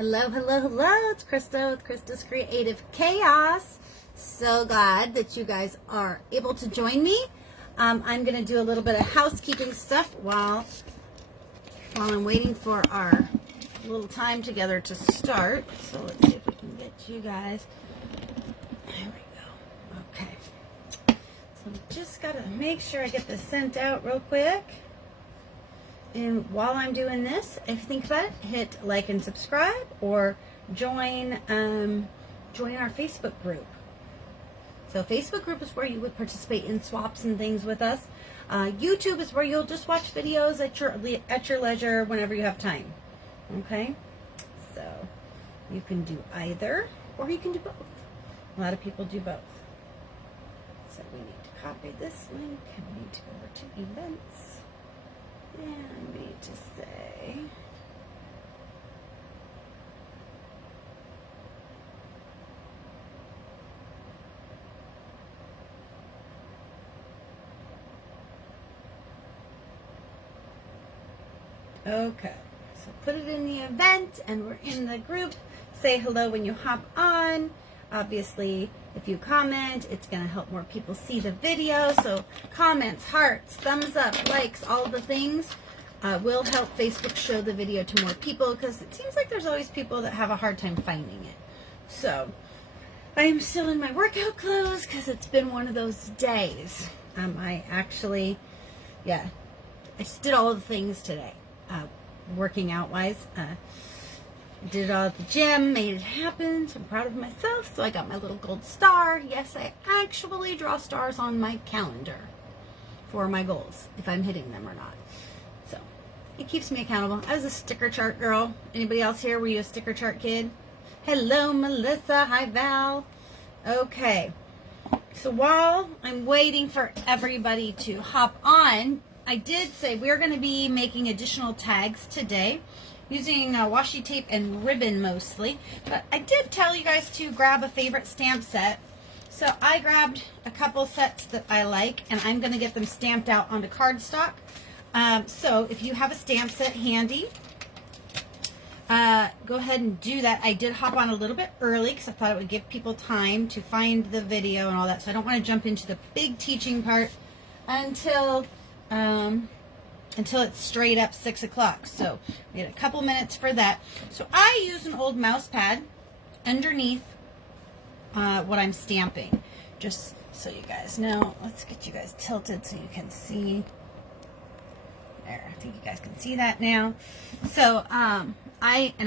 Hello, hello, hello. It's Christa with Christa's Creative Chaos. So glad that you guys are able to join me. I'm going to do a little bit of housekeeping stuff while I'm waiting for our little time together to start. So let's see if we can get you guys. There we go. Okay. So I just got to make sure I get this sent out real quick. And while I'm doing this, if you think about it, hit like and subscribe, or join our Facebook group. So Facebook group is where you would participate in swaps and things with us. YouTube is where you'll just watch videos at your leisure whenever you have time. Okay, so you can do either, or you can do both. A lot of people do both. So we need to copy this link, and we need to go over to events. And we need to say okay, so put it in the event, and we're in the group. Say hello when you hop on. Obviously, if you comment, it's going to help more people see the video. So comments, hearts, thumbs up, likes, all the things will help Facebook show the video to more people, because it seems like there's always people that have a hard time finding it. So I am still in my workout clothes because it's been one of those days. I actually, I just did all of the things today, working out wise. Did it all at the gym, made it happen, so I'm proud of myself. So I got my little gold star. Yes, I actually draw stars on my calendar for my goals, if I'm hitting them or not. So it keeps me accountable. I was a sticker chart girl. Anybody else here? Were you a sticker chart kid? Hello, Melissa. Hi, Val. Okay. So while I'm waiting for everybody to hop on, I did say we're going to be making additional tags today, using washi tape and ribbon mostly. But I did tell you guys to grab a favorite stamp set. So I grabbed a couple sets that I like, and I'm going to get them stamped out onto cardstock. So if you have a stamp set handy, go ahead and do that. I did hop on a little bit early because I thought it would give people time to find the video and all that. So I don't want to jump into the big teaching part until it's straight up 6 o'clock. So we had a couple minutes for that. So I use an old mouse pad underneath what I'm stamping, just so you guys know. Let's get you guys tilted so you can see. There, I think you guys can see that now. So I'm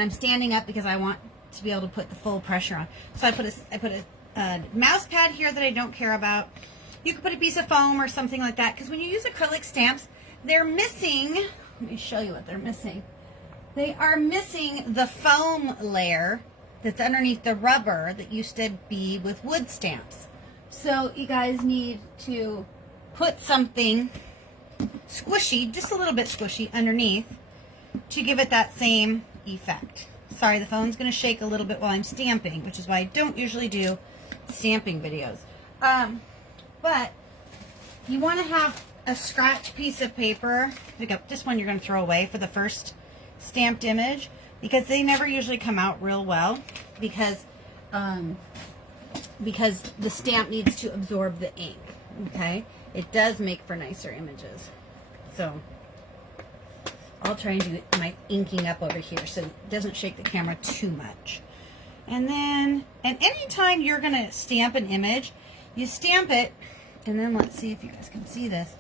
standing up because I want to be able to put the full pressure on. So I put a mouse pad here that I don't care about. You could put a piece of foam or something like that, because when you use acrylic stamps, they're missing, let me show you what they're missing. They are missing the foam layer that's underneath the rubber that used to be with wood stamps. So you guys need to put something squishy, just a little bit squishy underneath, to give it that same effect. Sorry, the phone's going to shake a little bit while I'm stamping, which is why I don't usually do stamping videos. But you want to have a scratch piece of paper. This one you're going to throw away for the first stamped image, because they never usually come out real well, because the stamp needs to absorb the ink. Okay, it does make for nicer images. So I'll try and do my inking up over here so it doesn't shake the camera too much. And anytime you're going to stamp an image, you stamp it, and then let's see if you guys can see this.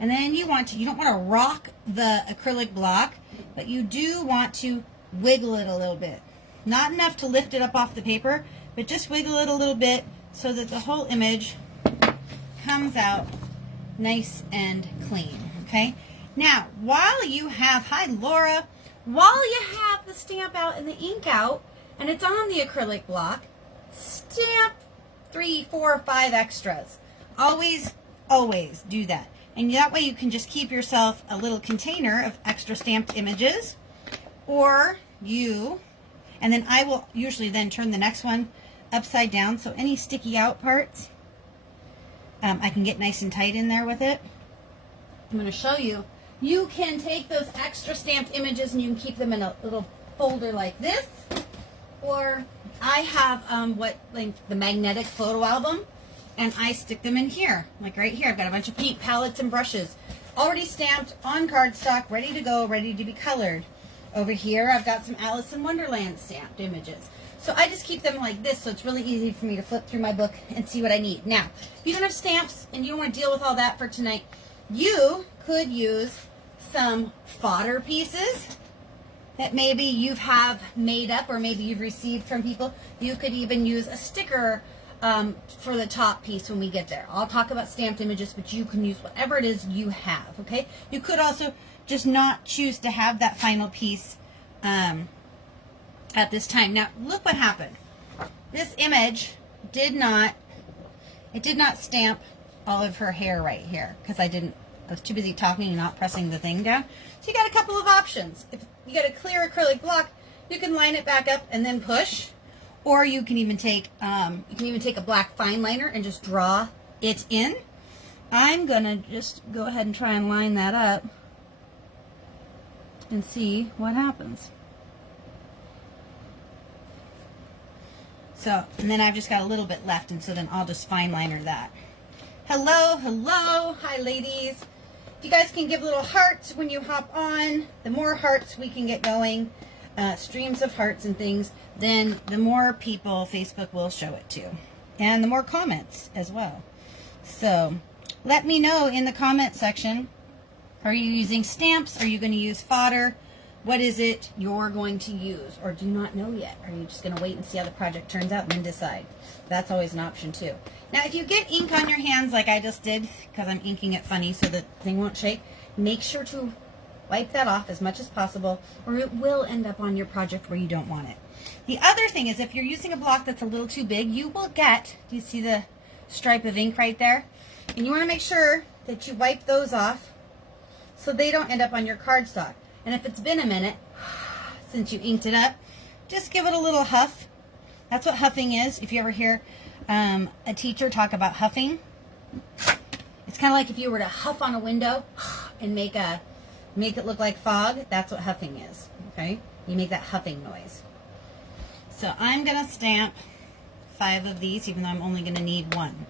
And then you don't want to rock the acrylic block, but you do want to wiggle it a little bit. Not enough to lift it up off the paper, but just wiggle it a little bit so that the whole image comes out nice and clean. Okay? Now, while you have, hi Laura, while you have the stamp out and the ink out, and it's on the acrylic block, stamp 3, 4, 5 extras. Always do that. And that way you can just keep yourself a little container of extra stamped images. And then I will usually then turn the next one upside down, so any sticky out parts, I can get nice and tight in there with it. I'm going to show you. You can take those extra stamped images and you can keep them in a little folder like this. Or I have like the magnetic photo album, and I stick them in here, like right here. I've got a bunch of paint palettes and brushes already stamped on cardstock, ready to go, ready to be colored. Over here, I've got some Alice in Wonderland stamped images. So I just keep them like this, so it's really easy for me to flip through my book and see what I need. Now, if you don't have stamps and you don't want to deal with all that for tonight, you could use some fodder pieces that maybe you have made up or maybe you've received from people. You could even use a sticker for the top piece when we get there. I'll talk about stamped images, but you can use whatever it is you have, okay? You could also just not choose to have that final piece at this time. Now, look what happened. This image did not stamp all of her hair right here because I was too busy talking and not pressing the thing down. So you got a couple of options. If you got a clear acrylic block, you can line it back up and then push, or you can even take a black fine liner and just draw it in. I'm gonna just go ahead and try and line that up and see what happens. So, and then I've just got a little bit left, and so then I'll just fine liner that. Hello, hello, hi ladies. If you guys can give little hearts when you hop on, the more hearts we can get going, streams of hearts and things, then the more people Facebook will show it to. And the more comments as well. So, let me know in the comment section, are you using stamps? Are you going to use fodder? What is it you're going to use, or do you not know yet? Are you just going to wait and see how the project turns out and then decide? That's always an option too. Now, if you get ink on your hands like I just did, because I'm inking it funny so the thing won't shake, make sure to wipe that off as much as possible, or it will end up on your project where you don't want it. The other thing is, if you're using a block that's a little too big, you will get, do you see the stripe of ink right there? And you want to make sure that you wipe those off so they don't end up on your cardstock. And if it's been a minute since you inked it up, just give it a little huff. That's what huffing is. If you ever hear a teacher talk about huffing, it's kind of like if you were to huff on a window and make it look like fog. That's what huffing is, okay? You make that huffing noise. So I'm going to stamp 5 of these, even though I'm only going to need 1.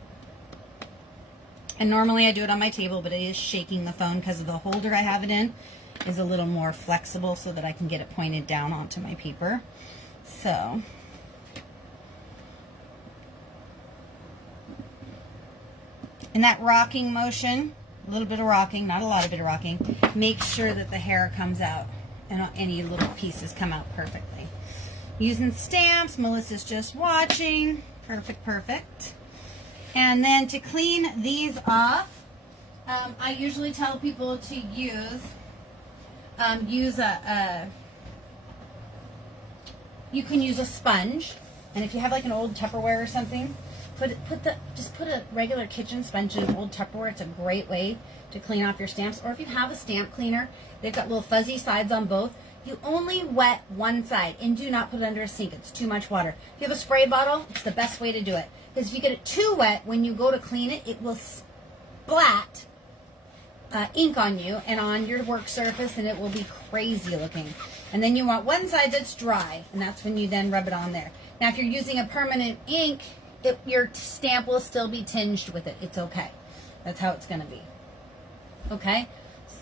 And normally I do it on my table, but it is shaking the phone because of the holder I have it in is a little more flexible so that I can get it pointed down onto my paper. So, in that rocking motion, a little bit of rocking, not a lot of bit of rocking, make sure that the hair comes out and any little pieces come out perfectly. Using stamps, Melissa's just watching. Perfect, perfect. And then to clean these off, I usually tell people to use you can use a sponge, and if you have like an old Tupperware or something, just put a regular kitchen sponge in an old Tupperware. It's a great way to clean off your stamps. Or if you have a stamp cleaner, they've got little fuzzy sides on both. You only wet one side and do not put it under a sink. It's too much water. If you have a spray bottle, it's the best way to do it. Because if you get it too wet, when you go to clean it, it will splat ink on you and on your work surface, and it will be crazy looking. And then you want one side that's dry, and that's when you then rub it on there. Now, if you're using a permanent ink, your stamp will still be tinged with it. It's okay. That's how it's going to be. Okay?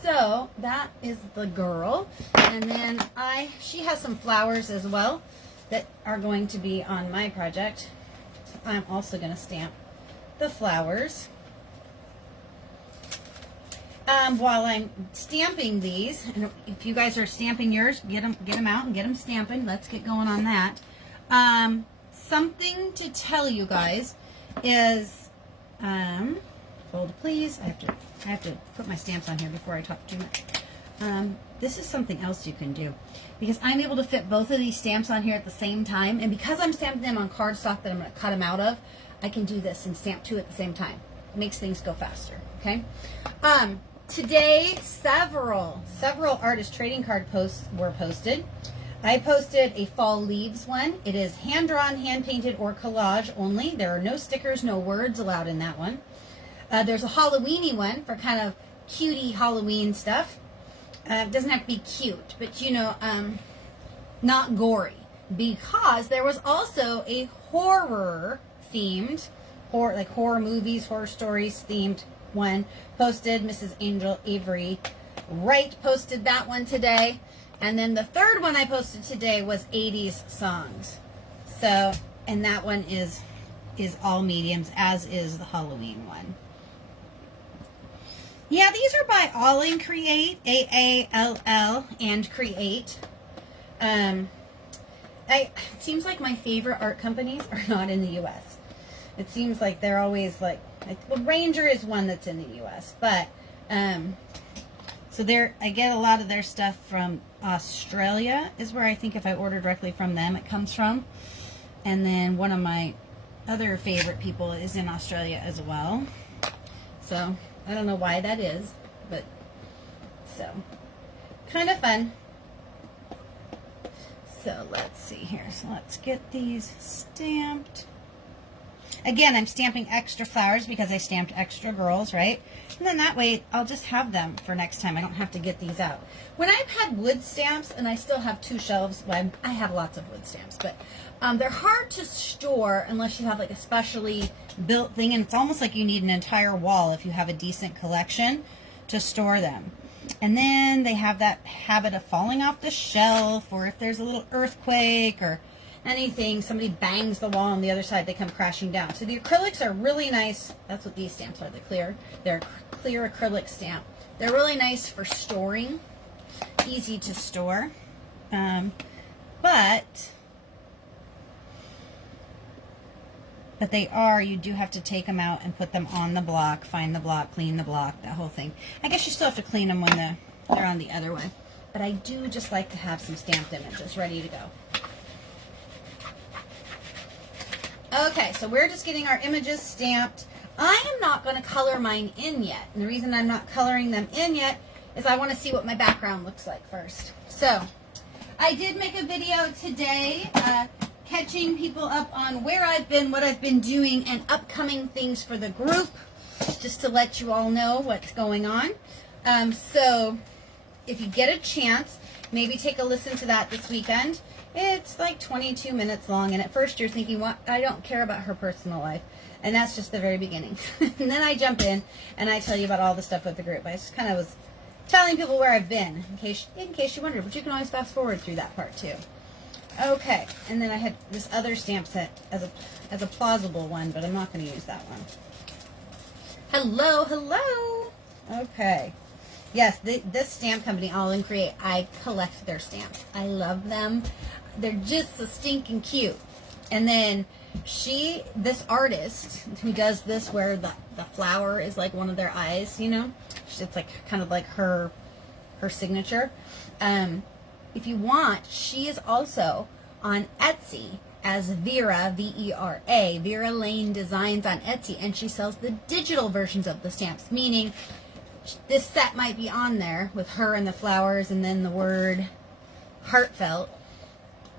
So, that is the girl. And then she has some flowers as well that are going to be on my project. So I'm also going to stamp the flowers. While I'm stamping these, and if you guys are stamping yours, get them out and get them stamping. Let's get going on that. Something to tell you guys is, hold please. I have to put my stamps on here before I talk too much. This is something else you can do, because I'm able to fit both of these stamps on here at the same time, and because I'm stamping them on cardstock that I'm going to cut them out of, I can do this and stamp 2 at the same time. It makes things go faster. Okay. Today, several artist trading card posts were posted. I posted a fall leaves one. It is hand-drawn, hand-painted, or collage only. There are no stickers, no words allowed in that one. There's a Halloweeny one for kind of cutie Halloween stuff. It doesn't have to be cute, but you know, not gory. because there was also a horror themed, like horror movies, horror stories themed one posted. Mrs. Angel Avery Wright posted that one today. And then the third one I posted today was 80s songs. So, and that one is all mediums, as is the Halloween one. Yeah, these are by All and Create, AALL and Create. It seems like my favorite art companies are not in the U.S. It seems like they're always like well, Ranger is one that's in the U.S., but so I get a lot of their stuff from Australia is where I think if I order directly from them, it comes from. And then one of my other favorite people is in Australia as well. So I don't know why that is, but so kind of fun. So let's see here. So let's get these stamped. Again, I'm stamping extra flowers because I stamped extra girls, right? And then that way I'll just have them for next time. I don't have to get these out. When I've had wood stamps, and I still have 2 shelves, well, I have lots of wood stamps, but they're hard to store unless you have like a specially built thing, and it's almost like you need an entire wall if you have a decent collection to store them. And then they have that habit of falling off the shelf, or if there's a little earthquake or anything, somebody bangs the wall on the other side, they come crashing down. So the acrylics are really nice. That's what these stamps are. They're clear acrylic stamp. They're really nice for storing, easy to store. But they are, you do have to take them out and put them on the block, find the block, clean the block, that whole thing. I guess you still have to clean them when they're on the other one. But I do just like to have some stamped images ready to go. Okay, so we're just getting our images stamped. I am not going to color mine in yet. And the reason I'm not coloring them in yet is I want to see what my background looks like first. So, I did make a video today catching people up on where I've been, what I've been doing, and upcoming things for the group, just to let you all know what's going on. So, if you get a chance, maybe take a listen to that this weekend. It's like 22 minutes long, and at first you're thinking, what? I don't care about her personal life. And that's just the very beginning. And then I jump in, and I tell you about all the stuff with the group. I just kind of was telling people where I've been, in case you wondered, but you can always fast forward through that part too. Okay, and then I had this other stamp set as a plausible one, but I'm not going to use that one. Hello, hello. Okay. Yes, this stamp company, All in Create, I collect their stamps. I love them. They're just so stinking cute. And then this artist who does this where the flower is like one of their eyes, you know? It's like kind of like her signature. If you want, she is also on Etsy as Vera, V-E-R-A, Vera Lane Designs on Etsy, and she sells the digital versions of the stamps, meaning this set might be on there with her and the flowers and then the word heartfelt,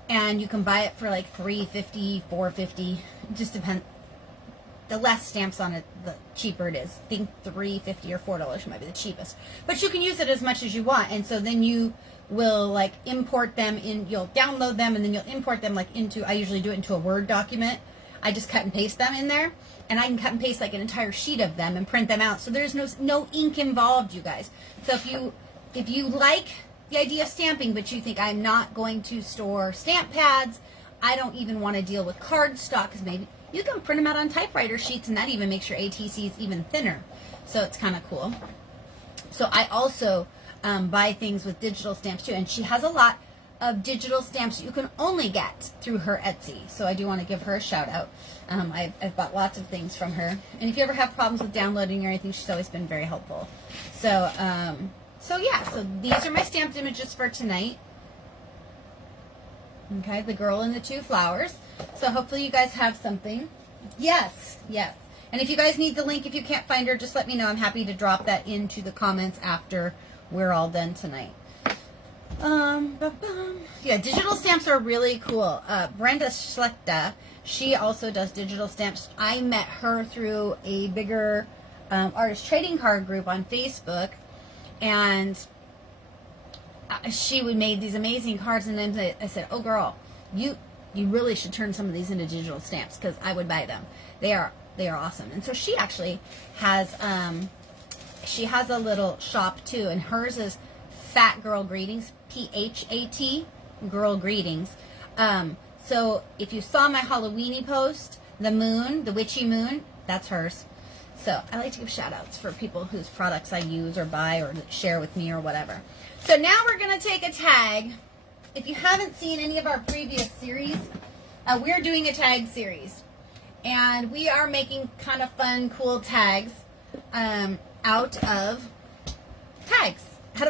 and you can buy it for like $3.50, $4.50. It just depends. The less stamps on it, the cheaper it is. I think $3.50 or $4 might be the cheapest. But you can use it as much as you want, and so then you will like import them in. You'll download them, and then you'll import them like into. I usually do it into a Word document. I just cut and paste them in there, and I can cut and paste like an entire sheet of them and print them out. So there's no ink involved, you guys. So if you like the idea of stamping, but you think I'm not going to store stamp pads, I don't even want to deal with cardstock, because maybe you can print them out on typewriter sheets, and that even makes your ATCs even thinner. So it's kind of cool. So I also buy things with digital stamps too, and she has a lot of digital stamps you can only get through her Etsy. So I do want to give her a shout out. I've bought lots of things from her, and if you ever have problems with downloading or anything, she's always been very helpful. So yeah, so these are my stamped images for tonight. Okay, the girl and the 2 flowers. So hopefully you guys have something. Yes, yes. And if you guys need the link, if you can't find her, just let me know. I'm happy to drop that into the comments after we're all done tonight. Yeah, digital stamps are really cool. Brenda Schlechter, she also does digital stamps. I met her through a bigger artist trading card group on Facebook, and she would make these amazing cards, and then I said, oh girl, you really should turn some of these into digital stamps, because I would buy them. They are awesome. And so she actually has a little shop too, and hers is Fat Girl Greetings, PHAT, Girl Greetings. So if you saw my Halloweeny post, the moon, the witchy moon, that's hers. So I like to give shout outs for people whose products I use or buy or share with me or whatever. So now we're going to take a tag. If you haven't seen any of our previous series, we're doing a tag series. And we are making kind of fun, cool tags out of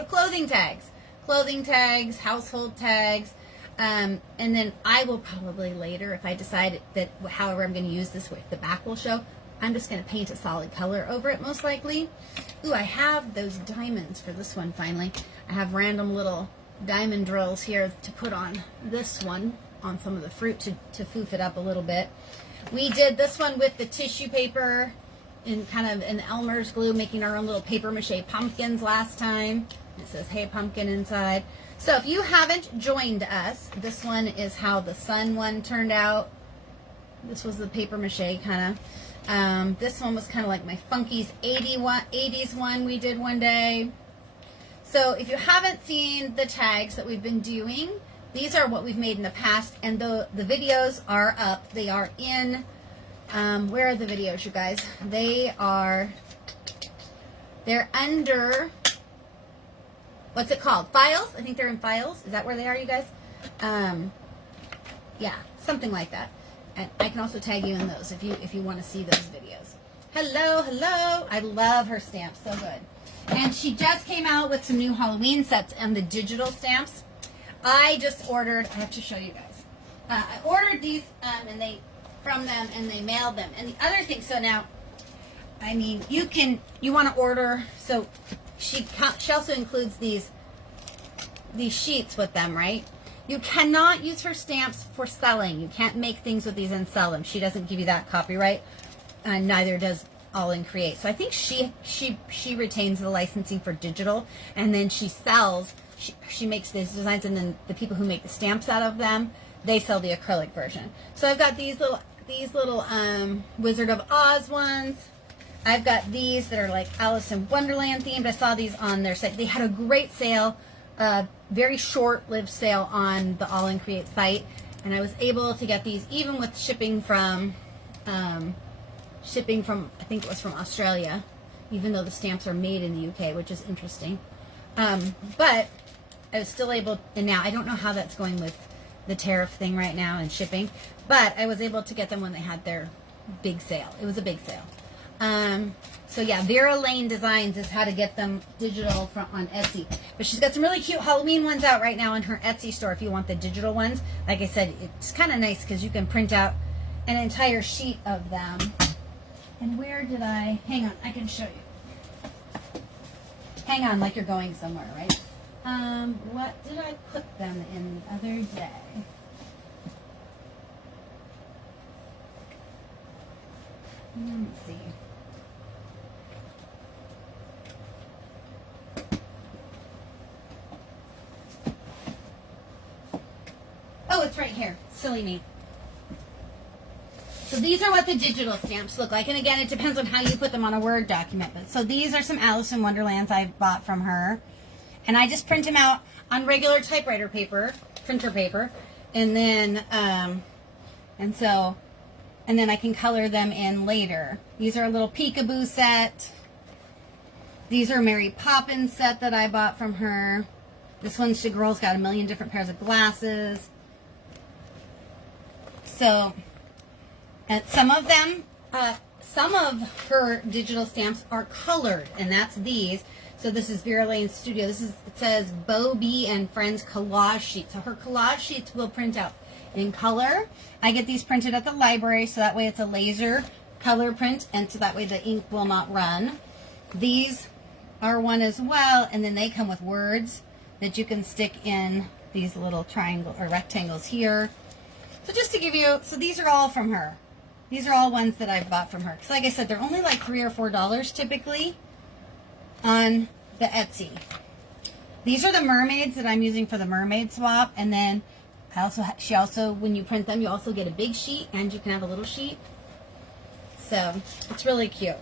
clothing tags, household tags. And then I will probably later, if I decide that however I'm going to use this, with the back will show, I'm just going to paint a solid color over it most likely. Ooh, I have those diamonds for this one finally. I have random little diamond drills here to put on this one, on some of the fruit to foof it up a little bit. We did this one with the tissue paper and kind of an Elmer's glue, making our own little paper mache pumpkins last time. It says, hey, pumpkin inside. So if you haven't joined us, this one is how the sun one turned out. This was the paper mache kind of. This one was kind of like my Funkies 80s one we did one day. So if you haven't seen the tags that we've been doing, these are what we've made in the past, and the videos are up. They are in, where are the videos, you guys? They're under, what's it called? Files? I think they're in files. Is that where they are, you guys? Yeah, something like that. And I can also tag you in those if you want to see those videos. Hello, hello. I love her stamps, so good. And she just came out with some new Halloween sets and the digital stamps. I just ordered, I have to show you guys. I ordered these from them, and they mailed them. And the other thing, so now, I mean, you want to order, so she also includes these sheets with them, right? You cannot use her stamps for selling. You can't make things with these and sell them. She doesn't give you that copyright, and neither does All in Create. So I think she retains the licensing for digital, and then she sells. She makes these designs, and then the people who make the stamps out of them, they sell the acrylic version. So I've got these little Wizard of Oz ones. I've got these that are like Alice in Wonderland themed. I saw these on their site. They had a great sale. Very short-lived sale on the All in Create site, and I was able to get these even with shipping from I think it was from Australia, even though the stamps are made in the UK, which is interesting. But I was still able, and now I don't know how that's going with the tariff thing right now and shipping, but I was able to get them when they had their big sale. It was a big sale. So yeah, Vera Lane Designs is how to get them digital on Etsy. But she's got some really cute Halloween ones out right now in her Etsy store if you want the digital ones. Like I said, it's kind of nice because you can print out an entire sheet of them. And where did hang on, I can show you. Hang on, like you're going somewhere, right? What did I put them in the other day? Let me see. Oh, it's right here. Silly me. So these are what the digital stamps look like. And again, it depends on how you put them on a Word document. But so these are some Alice in Wonderlands I bought from her. And I just print them out on regular typewriter paper, printer paper. And then, and then I can color them in later. These are a little peekaboo set. These are Mary Poppins set that I bought from her. This one's the girl's got a million different pairs of glasses. So, and some of them, some of her digital stamps are colored, and that's these. So this is Vera Lane Studio. It says Bo B and Friends collage sheet. So her collage sheets will print out in color. I get these printed at the library, so that way it's a laser color print, and so that way the ink will not run. These are one as well, and then they come with words that you can stick in these little triangle or rectangles here. So just to give you, so these are all from her. These are all ones that I've bought from her. Because like I said, they're only like $3 or $4 typically on the Etsy. These are the mermaids that I'm using for the mermaid swap. And then She also, when you print them, you also get a big sheet and you can have a little sheet. So it's really cute.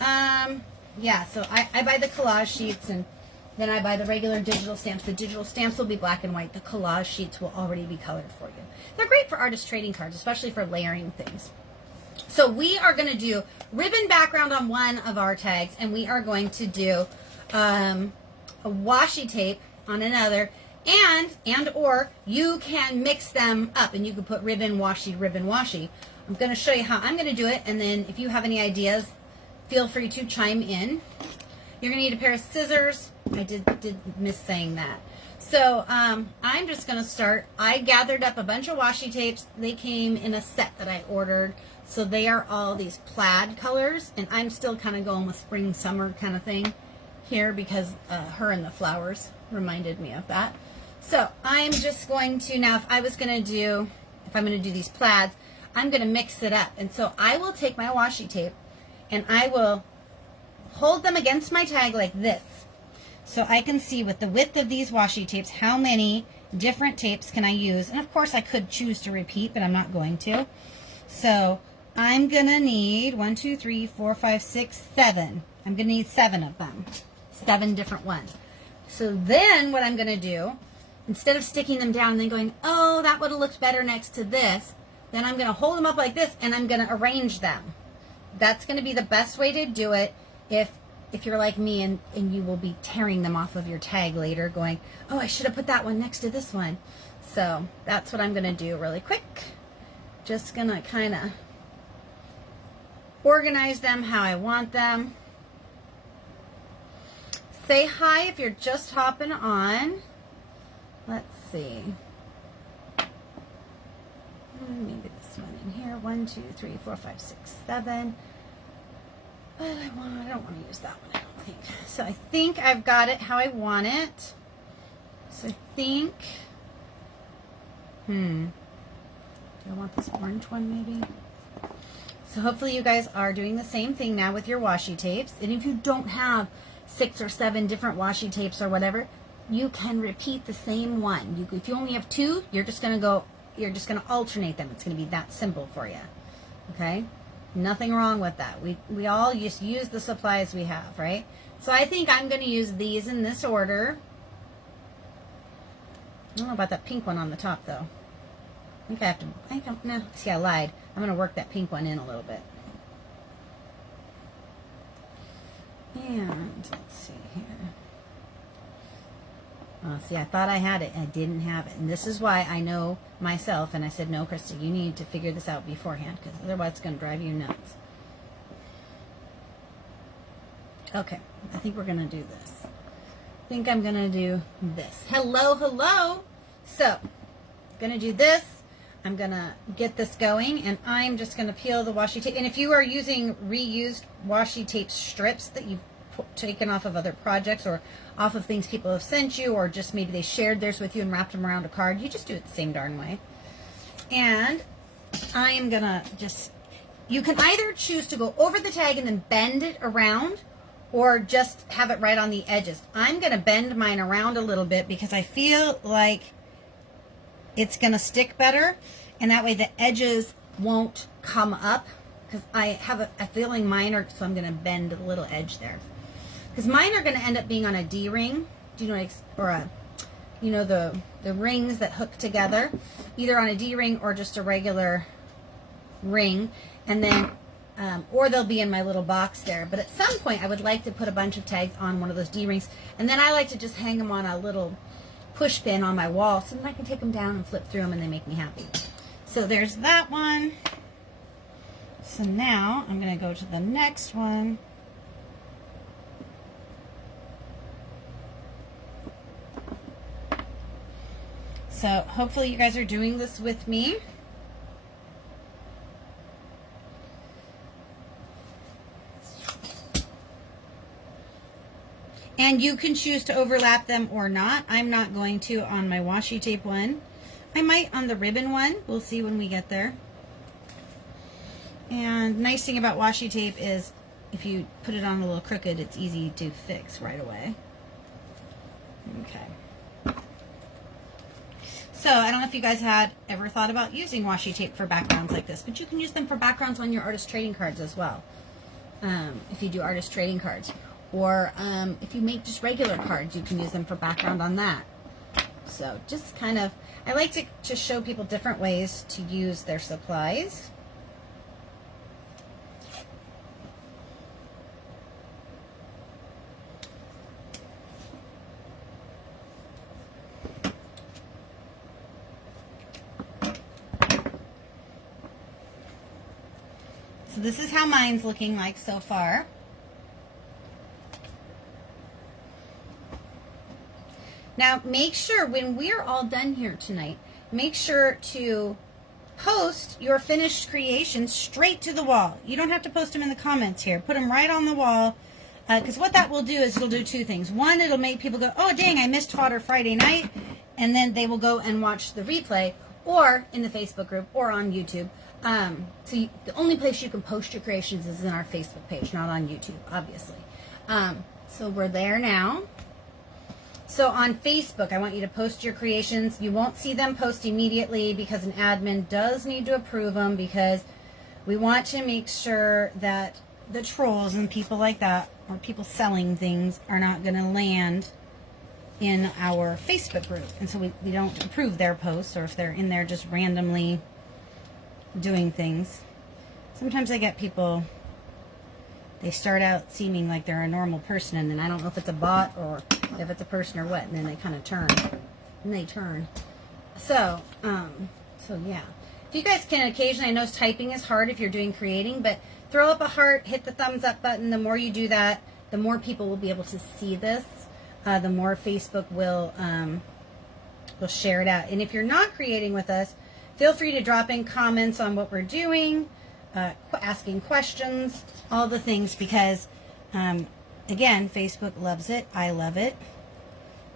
Yeah, so I buy the collage sheets, and then I buy the regular digital stamps. The digital stamps will be black and white. The collage sheets will already be colored for you. They're great for artist trading cards, especially for layering things. So we are going to do ribbon background on one of our tags, and we are going to do a washi tape on another, and or you can mix them up, and you can put ribbon washi. I'm going to show you how I'm going to do it, and then if you have any ideas, feel free to chime in. You're going to need a pair of scissors. I did miss saying that. So I'm just going to start. I gathered up a bunch of washi tapes. They came in a set that I ordered. So they are all these plaid colors, and I'm still kind of going with spring, summer kind of thing here because her and the flowers reminded me of that. So I'm just going to, now if I'm going to do these plaids, I'm going to mix it up. And so I will take my washi tape and I will hold them against my tag like this. So I can see with the width of these washi tapes, how many different tapes can I use. And of course I could choose to repeat, but I'm not going to. So I'm going to need 1, 2, 3, 4, 5, 6, 7. I'm going to need 7 of them. 7 different ones. So then what I'm going to do, instead of sticking them down and then going, oh, that would have looked better next to this, then I'm going to hold them up like this and I'm going to arrange them. That's going to be the best way to do it if you're like me and you will be tearing them off of your tag later going, oh, I should have put that one next to this one. So that's what I'm going to do really quick. Just going to kind of organize them how I want them. Say hi if you're just hopping on. Let's see. Maybe this one in here. 1, 2, 3, 4, 5, 6, 7. But I don't want to use that one, I don't think. So I think I've got it how I want it. So I think, do I want this orange one maybe? So hopefully you guys are doing the same thing now with your washi tapes. And if you don't have 6 or 7 different washi tapes or whatever, you can repeat the same one. If you only have 2, you're just going to alternate them. It's going to be that simple for you. Okay? Nothing wrong with that. We all just use the supplies we have, right? So I think I'm going to use these in this order. I don't know about that pink one on the top, though. No, see, I lied. I'm going to work that pink one in a little bit. And let's see here. See, I thought I had it. I didn't have it. And this is why I know myself. And I said, no, Christa, you need to figure this out beforehand, because otherwise it's going to drive you nuts. Okay, I think we're going to do this. I think I'm going to do this. Hello, hello. So, going to do this. I'm going to get this going, and I'm just going to peel the washi tape. And if you are using reused washi tape strips that you've taken off of other projects or off of things people have sent you, or just maybe they shared theirs with you and wrapped them around a card, you just do it the same darn way. And I am going to just, you can either choose to go over the tag and then bend it around, or just have it right on the edges. I'm going to bend mine around a little bit because I feel like it's going to stick better, and that way the edges won't come up, because I have a feeling mine are, so I'm going to bend a little edge there. Because mine are going to end up being on a D-ring, do you know, or a, you know, the rings that hook together, either on a D-ring or just a regular ring, and then, or they'll be in my little box there. But at some point, I would like to put a bunch of tags on one of those D-rings, and then I like to just hang them on a little push pin on my wall, so then I can take them down and flip through them, and they make me happy. So there's that one. So now I'm going to go to the next one. So hopefully you guys are doing this with me. And you can choose to overlap them or not. I'm not going to on my washi tape one. I might on the ribbon one. We'll see when we get there. And nice thing about washi tape is if you put it on a little crooked, it's easy to fix right away. Okay. So I don't know if you guys had ever thought about using washi tape for backgrounds like this, but you can use them for backgrounds on your artist trading cards as well. If you do artist trading cards, or if you make just regular cards, you can use them for background on that. So just kind of, I like to just show people different ways to use their supplies. So this is how mine's looking like so far. Now make sure when we're all done here tonight, make sure to post your finished creations straight to the wall. You don't have to post them in the comments here. Put them right on the wall, because what that will do is it'll do two things. One, it'll make people go, oh dang, I missed Fodder Friday night, and then they will go and watch the replay, or in the Facebook group, or on YouTube. The only place you can post your creations is in our Facebook page, not on YouTube, obviously. So we're there now. So on Facebook, I want you to post your creations. You won't see them post immediately because an admin does need to approve them, because we want to make sure that the trolls and people like that, or people selling things, are not going to land in our Facebook group. And so we don't approve their posts, or if they're in there just randomly doing things. Sometimes I get people, they start out seeming like they're a normal person, and then I don't know if it's a bot or if it's a person or what, and then they kind of turn. And they turn. So yeah. If you guys can occasionally, I know typing is hard if you're doing creating, but throw up a heart, hit the thumbs up button. The more you do that, the more people will be able to see this. The more Facebook will share it out. And if you're not creating with us, feel free to drop in comments on what we're doing, asking questions, all the things, because, again, Facebook loves it. I love it.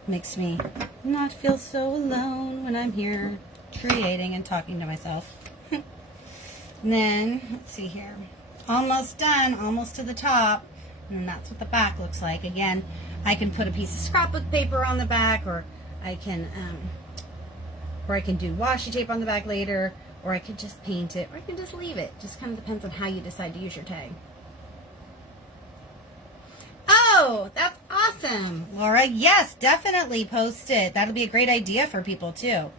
Makes me not feel so alone when I'm here creating and talking to myself. And then, let's see here. Almost done, almost to the top. And that's what the back looks like. Again, I can put a piece of scrapbook paper on the back, or I can do washi tape on the back later, or I could just paint it, or I can just leave it. Just kind of depends on how you decide to use your tag. Oh, that's awesome, Laura. Yes, definitely post it. That'll be a great idea for people too.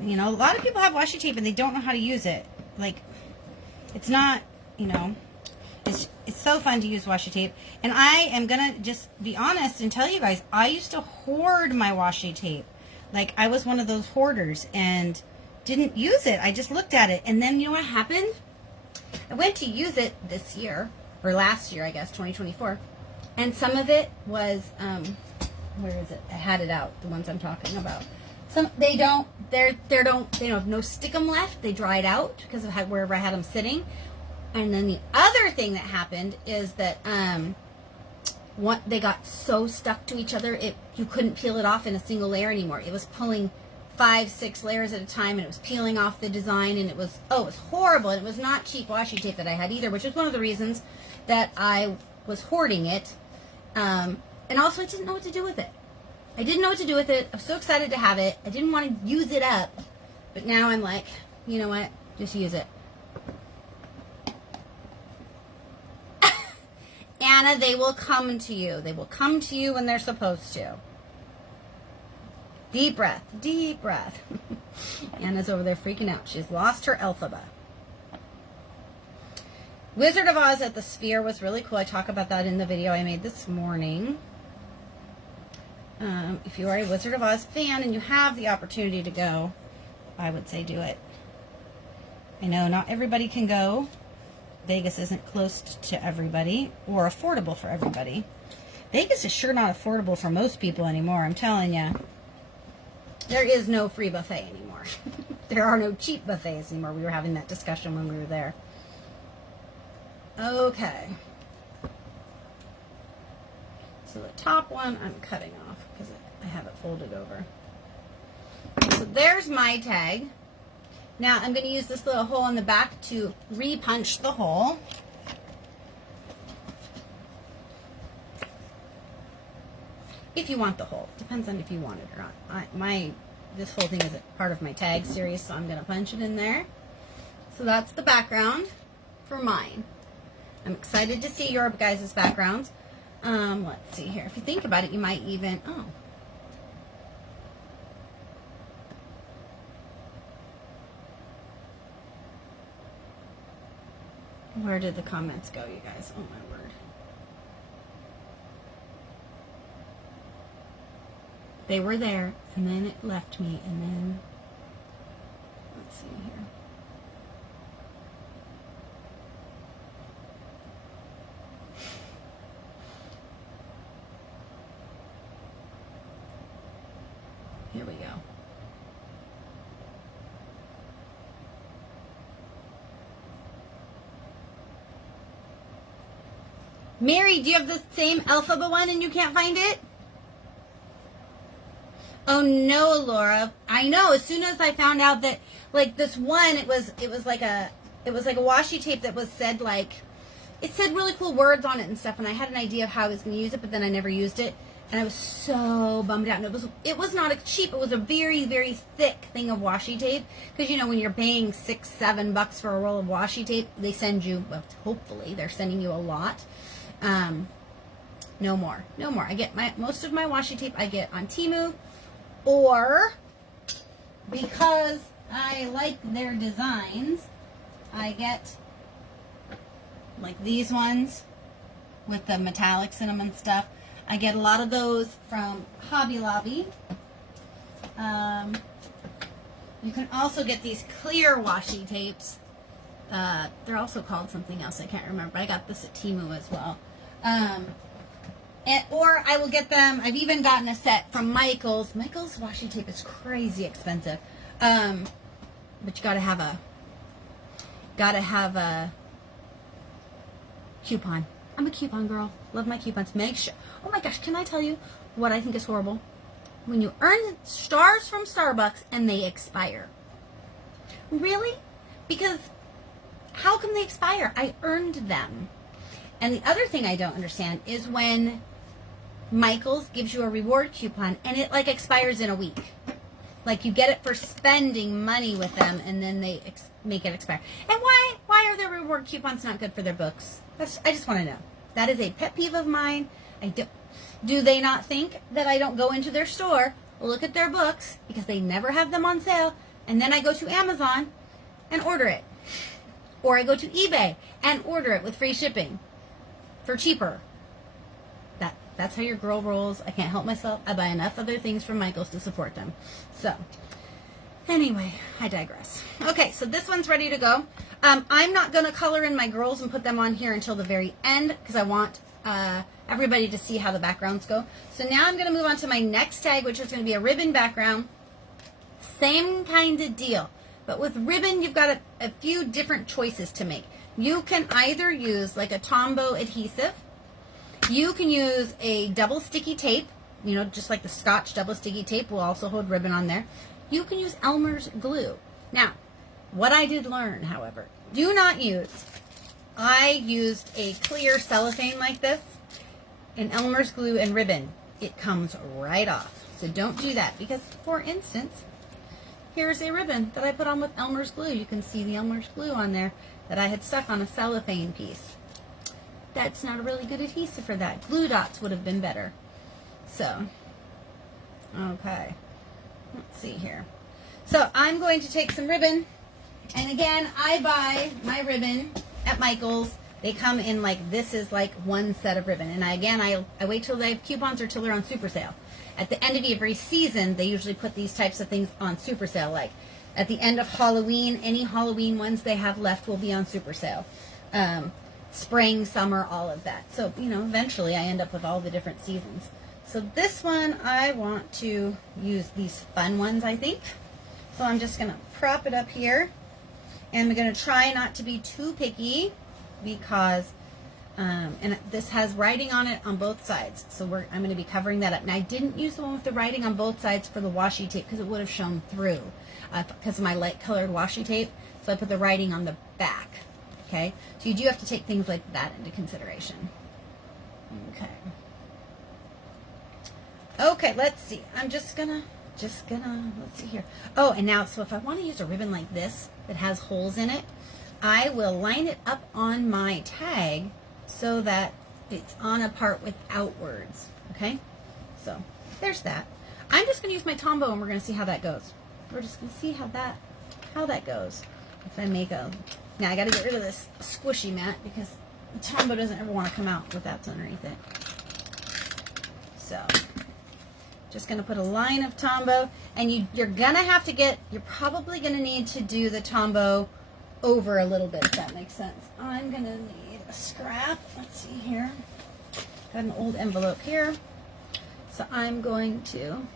You know, a lot of people have washi tape and they don't know how to use it. Like, it's not, you know, it's so fun to use washi tape. And I am gonna just be honest and tell you guys, I used to hoard my washi tape. Like, I was one of those hoarders and didn't use it. I just looked at it. And then you know what happened? I went to use it this year, or last year, I guess, 2024. And some of it was, where is it? I had it out, the ones I'm talking about. Some, they don't have no stickum left. They dried out because of wherever I had them sitting. And then the other thing that happened is that, they got so stuck to each other, you couldn't peel it off in a single layer anymore. It was pulling 5-6 layers at a time, and it was peeling off the design, and it was horrible. And it was not cheap washi tape that I had either, which is one of the reasons that I was hoarding it. And also I didn't know what to do with it. I didn't know what to do with it. I was so excited to have it. I didn't want to use it up, but now I'm like, you know what? Just use it. Anna, they will come to you. They will come to you when they're supposed to. Deep breath. Deep breath. Anna's over there freaking out. She's lost her alphabet. Wizard of Oz at the Sphere was really cool. I talk about that in the video I made this morning. If you are a Wizard of Oz fan and you have the opportunity to go, I would say do it. I know not everybody can go. Vegas isn't close to everybody or affordable for everybody. Vegas is sure not affordable for most people anymore, I'm telling you. There is no free buffet anymore. There are no cheap buffets anymore. We were having that discussion when we were there. Okay. So the top one I'm cutting off because I have it folded over. So there's my tag. Now I'm going to use this little hole in the back to re-punch the hole. If you want the hole. Depends on if you want it or not. this whole thing is part of my tag series, so I'm going to punch it in there. So that's the background for mine. I'm excited to see your guys' backgrounds. Let's see here. If you think about it, you might even, oh. Where did the comments go, you guys? Oh my word. They were there, and then it left me, and then, let's see here. Here we go. Mary, do you have the same alphabet one and you can't find it? Oh no, Laura. I know. As soon as I found out that, like, this one, it was like a washi tape that was said, like, it said really cool words on it and stuff, and I had an idea of how I was going to use it, but then I never used it, and I was so bummed out. And it was not cheap. It was a very, very thick thing of washi tape, because, you know, when you're paying $6-7 for a roll of washi tape, they send you, well, hopefully they're sending you a lot. No more. I get most of my washi tape I get on Temu, or because I like their designs, I get like these ones with the metallics in them and stuff. I get a lot of those from Hobby Lobby. You can also get these clear washi tapes. They're also called something else, I can't remember. I got this at Temu as well. Or I will get them, I've even gotten a set from Michael's. Michael's washi tape is crazy expensive. But you gotta have a coupon. I'm a coupon girl. Love my coupons. Make sure. Oh my gosh, can I tell you what I think is horrible? When you earn stars from Starbucks and they expire. Really? Because how come they expire? I earned them. And the other thing I don't understand is when Michael's gives you a reward coupon and it like expires in a week. Like you get it for spending money with them and then they make it expire. And why are their reward coupons not good for their books? I just want to know. That is a pet peeve of mine. Do they not think that I don't go into their store, look at their books because they never have them on sale, and then I go to Amazon and order it? Or I go to eBay and order it with free shipping for cheaper. That's how your girl rolls. I can't help myself. I buy enough other things from Michael's to support them. So, anyway, I digress. Okay, so this one's ready to go. I'm not going to color in my girls and put them on here until the very end because I want everybody to see how the backgrounds go. So now I'm going to move on to my next tag, which is going to be a ribbon background. Same kind of deal. But with ribbon, you've got a few different choices to make. You can either use like a Tombow adhesive. You can use a double sticky tape, you know, just like the Scotch double sticky tape will also hold ribbon on there. You can use Elmer's glue. Now, what I did learn, however, do not use. I used a clear cellophane like this, and Elmer's glue and ribbon. It comes right off. So don't do that because, for instance, here's a ribbon that I put on with Elmer's glue. You can see the Elmer's glue on there that I had stuck on a cellophane piece. That's not a really good adhesive for that. Glue dots would have been better. So, okay. Let's see here. So, I'm going to take some ribbon. And again, I buy my ribbon at Michael's. They come in like, this is like one set of ribbon. And I wait till they have coupons or till they're on super sale. At the end of every season, they usually put these types of things on super sale. Like at the end of Halloween, any Halloween ones they have left will be on super sale. Spring, summer, all of that. So, you know, eventually I end up with all the different seasons. So this one, I want to use these fun ones, I think. So I'm just going to prop it up here. And I'm going to try not to be too picky because, and this has writing on it on both sides. So I'm going to be covering that up. Now, I didn't use the one with the writing on both sides for the washi tape because it would have shown through because of my light colored washi tape. So I put the writing on the back. Okay, so you do have to take things like that into consideration. Okay. Okay, let's see. I'm just gonna just gonna, let's see here. Oh, and now, so if I want to use a ribbon like this that has holes in it, I will line it up on my tag so that it's on a part without words, okay? So there's that. I'm just gonna use my Tombow and we're gonna see how that goes. We're just gonna see how that goes. If I make a, now I gotta get rid of this squishy mat because the Tombow doesn't ever want to come out with that underneath it. So just going to put a line of Tombow, and you're going to have to get, you're probably going to need to do the Tombow over a little bit, if that makes sense. I'm going to need a scrap. Let's see here. Got an old envelope here. So I'm going to,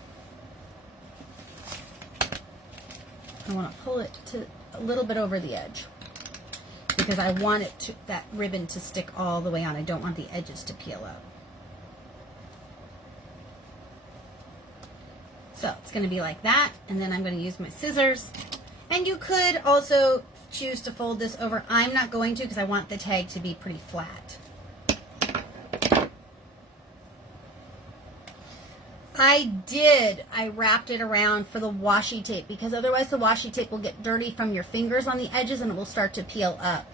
I want to pull it to a little bit over the edge because I want it to, that ribbon to stick all the way on. I don't want the edges to peel out. So it's going to be like that, and then I'm going to use my scissors. And you could also choose to fold this over. I'm not going to because I want the tag to be pretty flat. I wrapped it around for the washi tape because otherwise the washi tape will get dirty from your fingers on the edges and it will start to peel up.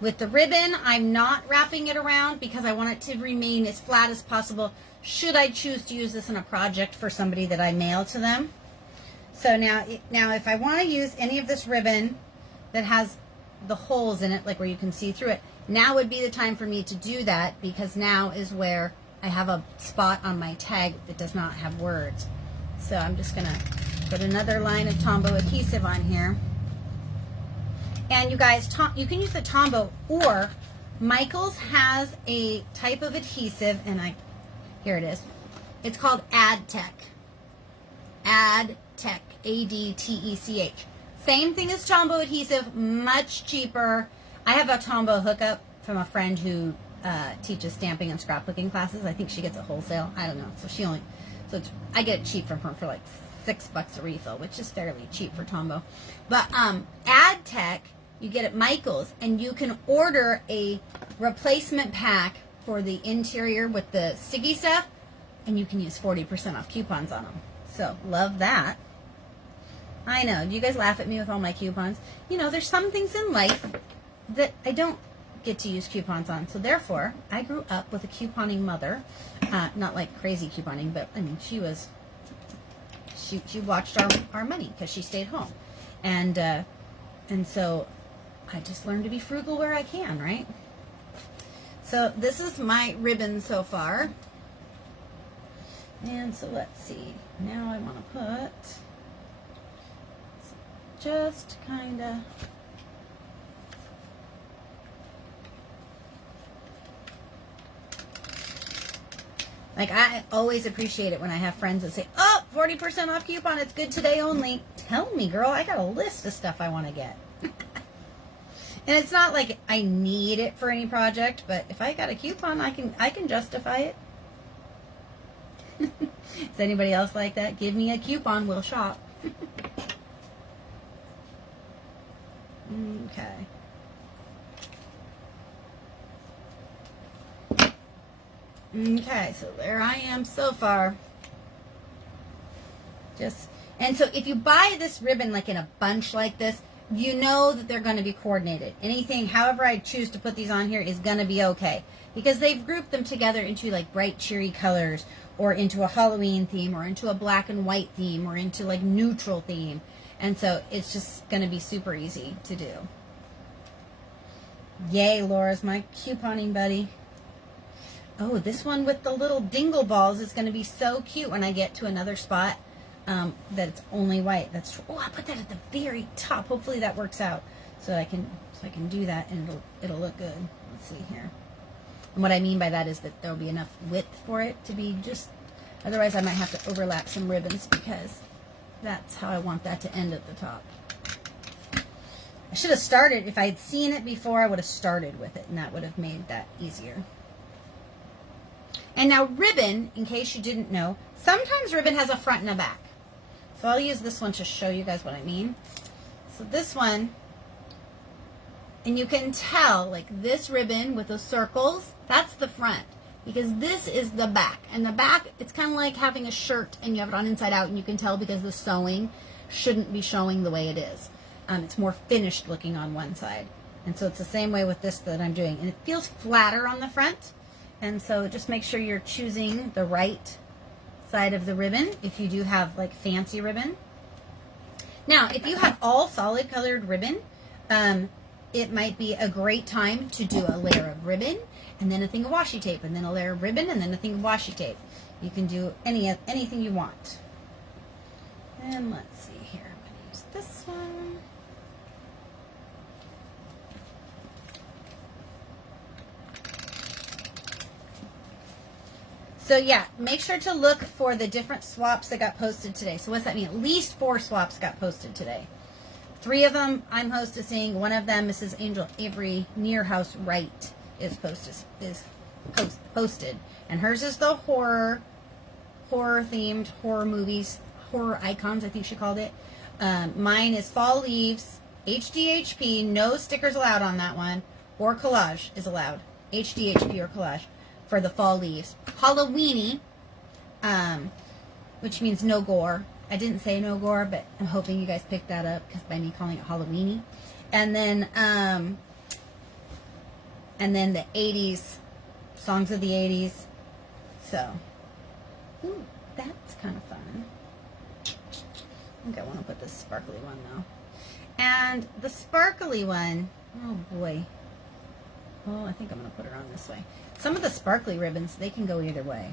With the ribbon, I'm not wrapping it around because I want it to remain as flat as possible should I choose to use this in a project for somebody that I mail to them. So now if I want to use any of this ribbon that has the holes in it, like where you can see through it, now would be the time for me to do that because now is where I have a spot on my tag that does not have words. So I'm just going to put another line of Tombow adhesive on here. And you guys, you can use the Tombow, or Michaels has a type of adhesive, and here it is. It's called AdTech. AdTech, A-D-T-E-C-H. Same thing as Tombow adhesive, much cheaper. I have a Tombow hookup from a friend who teaches stamping and scrapbooking classes. I think she gets it wholesale. I don't know. So I get it cheap from her for like $6 a refill, which is fairly cheap for Tombow. But AdTech, you get at Michaels, and you can order a replacement pack for the interior with the sticky stuff, and you can use 40% off coupons on them. So love that. I know. Do you guys laugh at me with all my coupons? You know, there's some things in life that I don't get to use coupons on. So therefore, I grew up with a couponing mother. Not like crazy couponing, but I mean, she watched our money because she stayed home. And so I just learned to be frugal where I can, right? So this is my ribbon so far. And so let's see. Now I want to put just kind of like, I always appreciate it when I have friends that say, oh, 40% off coupon, it's good today only. Tell me, girl, I got a list of stuff I want to get. And it's not like I need it for any project, but if I got a coupon, I can justify it. Is anybody else like that? Give me a coupon, we'll shop. Okay. Okay, so there I am so far. And so if you buy this ribbon like in a bunch like this, you know that they're going to be coordinated. Anything, however I choose to put these on here, is going to be okay. Because they've grouped them together into like bright, cheery colors, or into a Halloween theme, or into a black and white theme, or into like neutral theme. And so it's just going to be super easy to do. Yay, Laura's my couponing buddy. Oh, this one with the little dingle balls is going to be so cute when I get to another spot that it's only white. That's true. Oh, I'll put that at the very top. Hopefully that works out so I can do that and it'll look good. Let's see here. And what I mean by that is that there'll be enough width for it to be just. Otherwise, I might have to overlap some ribbons because that's how I want that to end at the top. I should have started. If I had seen it before, I would have started with it, and that would have made that easier. And now ribbon, in case you didn't know, sometimes ribbon has a front and a back. So I'll use this one to show you guys what I mean. So this one, and you can tell, like this ribbon with the circles, that's the front. because this is the back. And the back, it's kind of like having a shirt and you have it on inside out, and you can tell because the sewing shouldn't be showing the way it is. It's more finished looking on one side. And so it's the same way with this that I'm doing. And it feels flatter on the front. And so just make sure you're choosing the right side of the ribbon if you do have like fancy ribbon. Now, if you have all solid colored ribbon, it might be a great time to do a layer of ribbon and then a thing of washi tape and then a layer of ribbon and then a thing of washi tape. You can do anything you want. And let's see here. I'm going to use this one. So yeah, make sure to look for the different swaps that got posted today. So what's that mean? At least 4 swaps got posted today. 3 of them I'm hostessing. 1 of them, Mrs. Angel Avery Nearhouse Wright, is posted. And hers is the horror themed horror movies, horror icons, I think she called it. Mine is Fall Leaves, HDHP, no stickers allowed on that one, or collage is allowed. HDHP or collage for the Fall Leaves. Halloweeny, which means no gore. I didn't say no gore, but I'm hoping you guys picked that up because by me calling it Halloweeny. And then the 80s, songs of the 80s. So, ooh, that's kind of fun. I think I want to put this sparkly one though. And the sparkly one, oh boy. Well, I think I'm going to put her on this way. Some of the sparkly ribbons, they can go either way.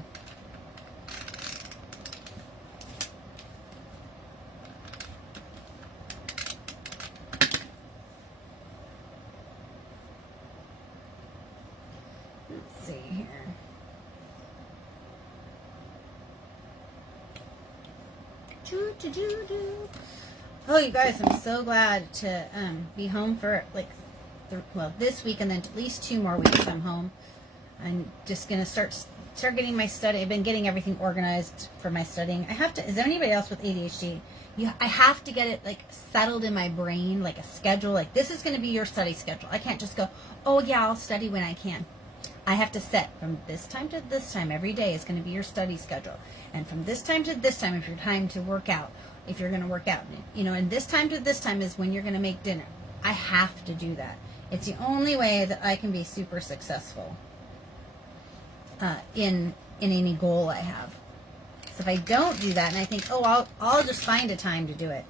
Let's see here. Oh, you guys, I'm so glad to be home for like this week and then at least 2 more weeks I'm home. I'm just gonna start getting my study. I've been getting everything organized for my studying. I have to. Is there anybody else with ADHD? I have to get it like settled in my brain, like a schedule. Like this is going to be your study schedule. I can't just go, oh yeah, I'll study when I can. I have to set from this time to this time every day is going to be your study schedule, and from this time to this time if your time to work out, if you're going to work out, and this time to this time is when you're going to make dinner. I have to do that. It's the only way that I can be super successful in any goal I have. So if I don't do that and I think, oh, I'll just find a time to do it.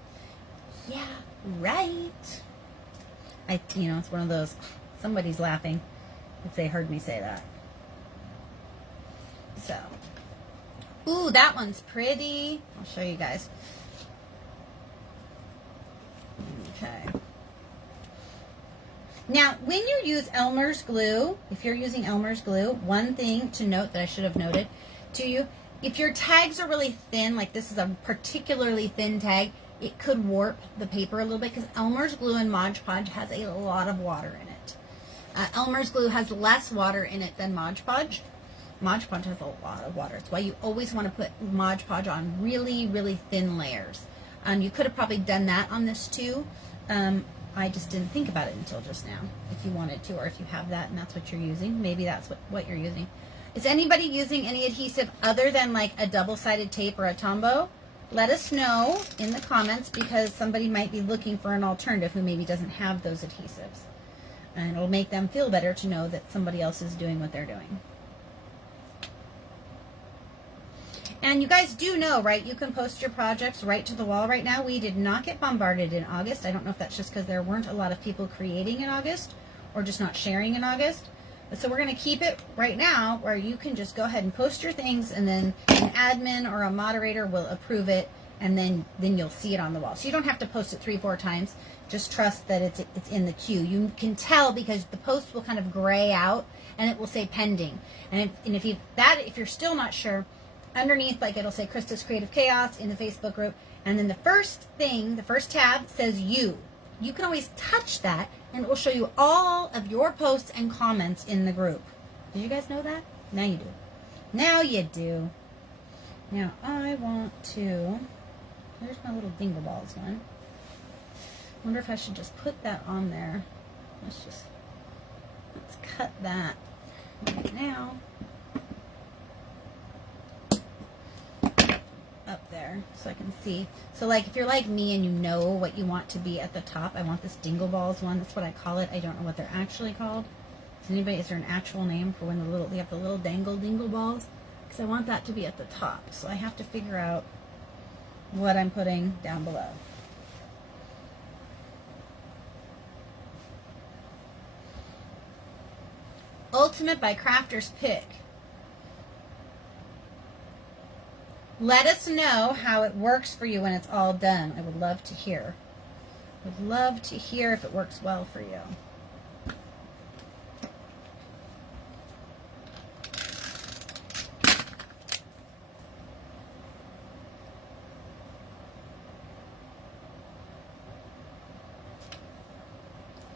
Yeah, right. It's one of those, somebody's laughing if they heard me say that. So, ooh, that one's pretty. I'll show you guys. Okay. Now, when you use Elmer's glue, if you're using Elmer's glue, one thing to note that I should have noted to you, if your tags are really thin, like this is a particularly thin tag, it could warp the paper a little bit because Elmer's glue and Mod Podge has a lot of water in it. Elmer's glue has less water in it than Mod Podge. Mod Podge has a lot of water. It's why you always want to put Mod Podge on really, really thin layers. You could have probably done that on this too. I just didn't think about it until just now. If you wanted to, or if you have that and that's what you're using, maybe that's what you're using. Is anybody using any adhesive other than like a double-sided tape or a Tombow? Let us know in the comments because somebody might be looking for an alternative who maybe doesn't have those adhesives. And it'll make them feel better to know that somebody else is doing what they're doing. And you guys do know, right, you can post your projects right to the wall right now. We did not get bombarded in August. I don't know if that's just because there weren't a lot of people creating in August or just not sharing in August. But so we're going to keep it right now where you can just go ahead and post your things and then an admin or a moderator will approve it and then you'll see it on the wall. So you don't have to post it 3-4 times. Just trust that it's in the queue. You can tell because the post will kind of gray out and it will say pending. And if you're still not sure, underneath, like it'll say Christa's Creative Chaos in the Facebook group, and then the first tab says you. You can always touch that, and it will show you all of your posts and comments in the group. Did you guys know that? Now you do. Now you do. Now I want to. There's my little Dingle Balls one. Wonder if I should just put that on there. Let's cut that right now. up there so I can see. So like if you're like me and you know what you want to be at the top, I want this dingle balls one. That's what I call it. I don't know what they're actually called. Is there an actual name for when we have the little dingle balls? Because I want that to be at the top. So I have to figure out what I'm putting down below. Ultimate by Crafter's Pick. Let us know how it works for you when it's all done. I would love to hear. Would love to hear if it works well for you.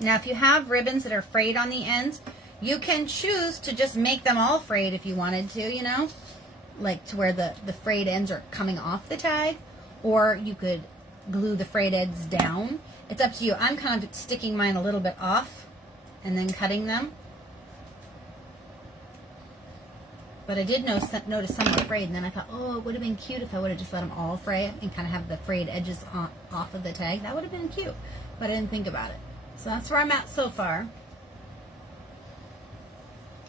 Now, if you have ribbons that are frayed on the ends, you can choose to just make them all frayed if you wanted to, you know, like to where the frayed ends are coming off the tag, or you could glue the frayed ends down. It's up to you. I'm kind of sticking mine a little bit off and then cutting them. But I did notice some were frayed, and then I thought, oh, it would have been cute if I would have just let them all fray and kind of have the frayed edges off of the tag. That would have been cute, but I didn't think about it. So that's where I'm at so far.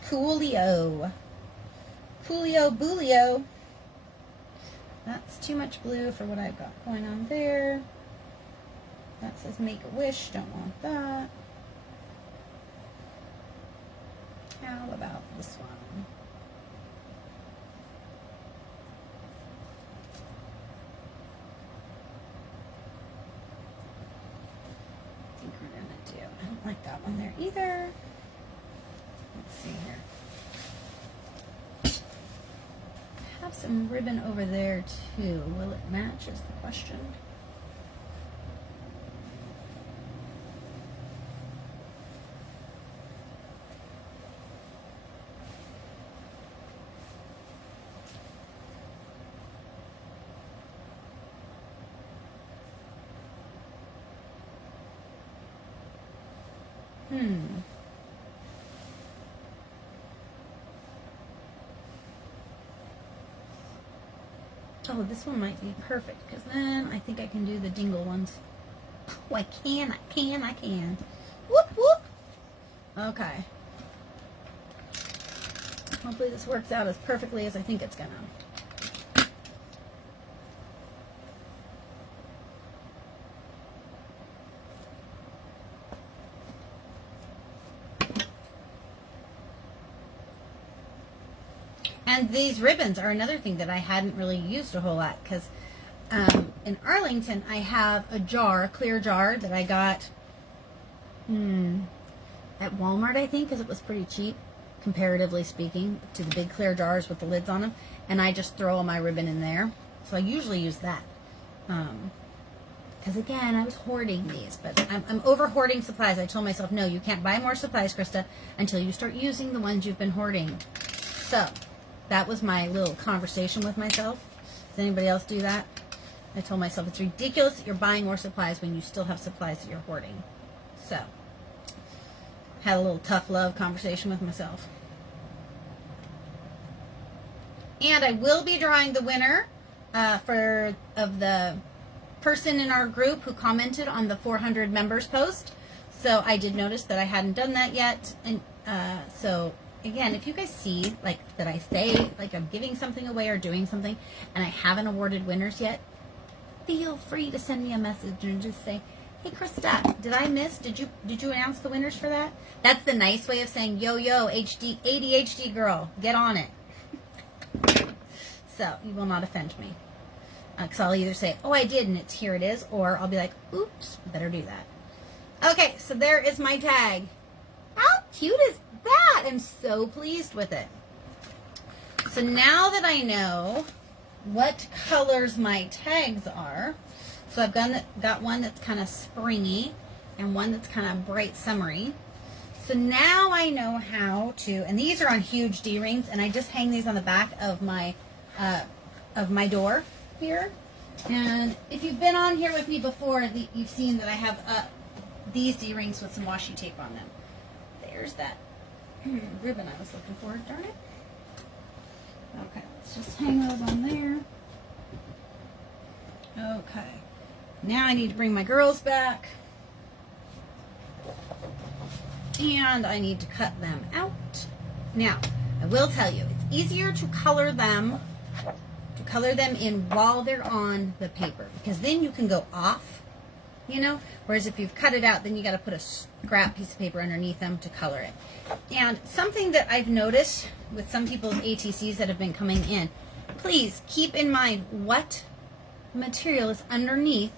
Coolio. Coolio boolio. That's too much blue for what I've got going on there. That says make a wish. Don't want that. How about this one? I think we're gonna do. I don't like that one there either. Let's see here. I have some ribbon over there too. Will it match is the question. Oh, this one might be perfect, because then I think I can do the dingle ones. Oh, I can. Whoop, whoop. Okay. Hopefully this works out as perfectly as I think it's gonna. And these ribbons are another thing that I hadn't really used a whole lot, because in Arlington I have a jar, a clear jar that I got at Walmart, I think, because it was pretty cheap, comparatively speaking, to the big clear jars with the lids on them. And I just throw all my ribbon in there. So I usually use that. Because again, I was hoarding these, but I'm over hoarding supplies. I told myself, no, you can't buy more supplies, Krista, until you start using the ones you've been hoarding. So that was my little conversation with myself. Does anybody else do that? I told myself it's ridiculous that you're buying more supplies when you still have supplies that you're hoarding. So, had a little tough love conversation with myself. And I will be drawing the winner of the person in our group who commented on the 400 members post. So I did notice that I hadn't done that yet. And so again, if you guys see like that I say like I'm giving something away or doing something and I haven't awarded winners yet, feel free to send me a message and just say, hey Krista, did I miss? Did you announce the winners for that? That's the nice way of saying, yo ADHD girl, get on it. So you will not offend me, because I'll either say, oh I did and here it is, or I'll be like, oops, better do that. Okay, so there is my tag. How cute is that? I'm so pleased with it. So now that I know what colors my tags are, so I've got one that's kind of springy and one that's kind of bright summery. So now I know how to, and these are on huge D-rings, and I just hang these on the back of my door here. And if you've been on here with me before, you've seen that I have these D-rings with some washi tape on them. There's that ribbon I was looking for, darn it. Okay, let's just hang those on there. Okay. Now I need to bring my girls back. And I need to cut them out. Now, I will tell you, it's easier to color them in while they're on the paper, because then you can go off, you know, whereas if you've cut it out, then you got to put a scrap piece of paper underneath them to color it. And something that I've noticed with some people's ATCs that have been coming in, please keep in mind what material is underneath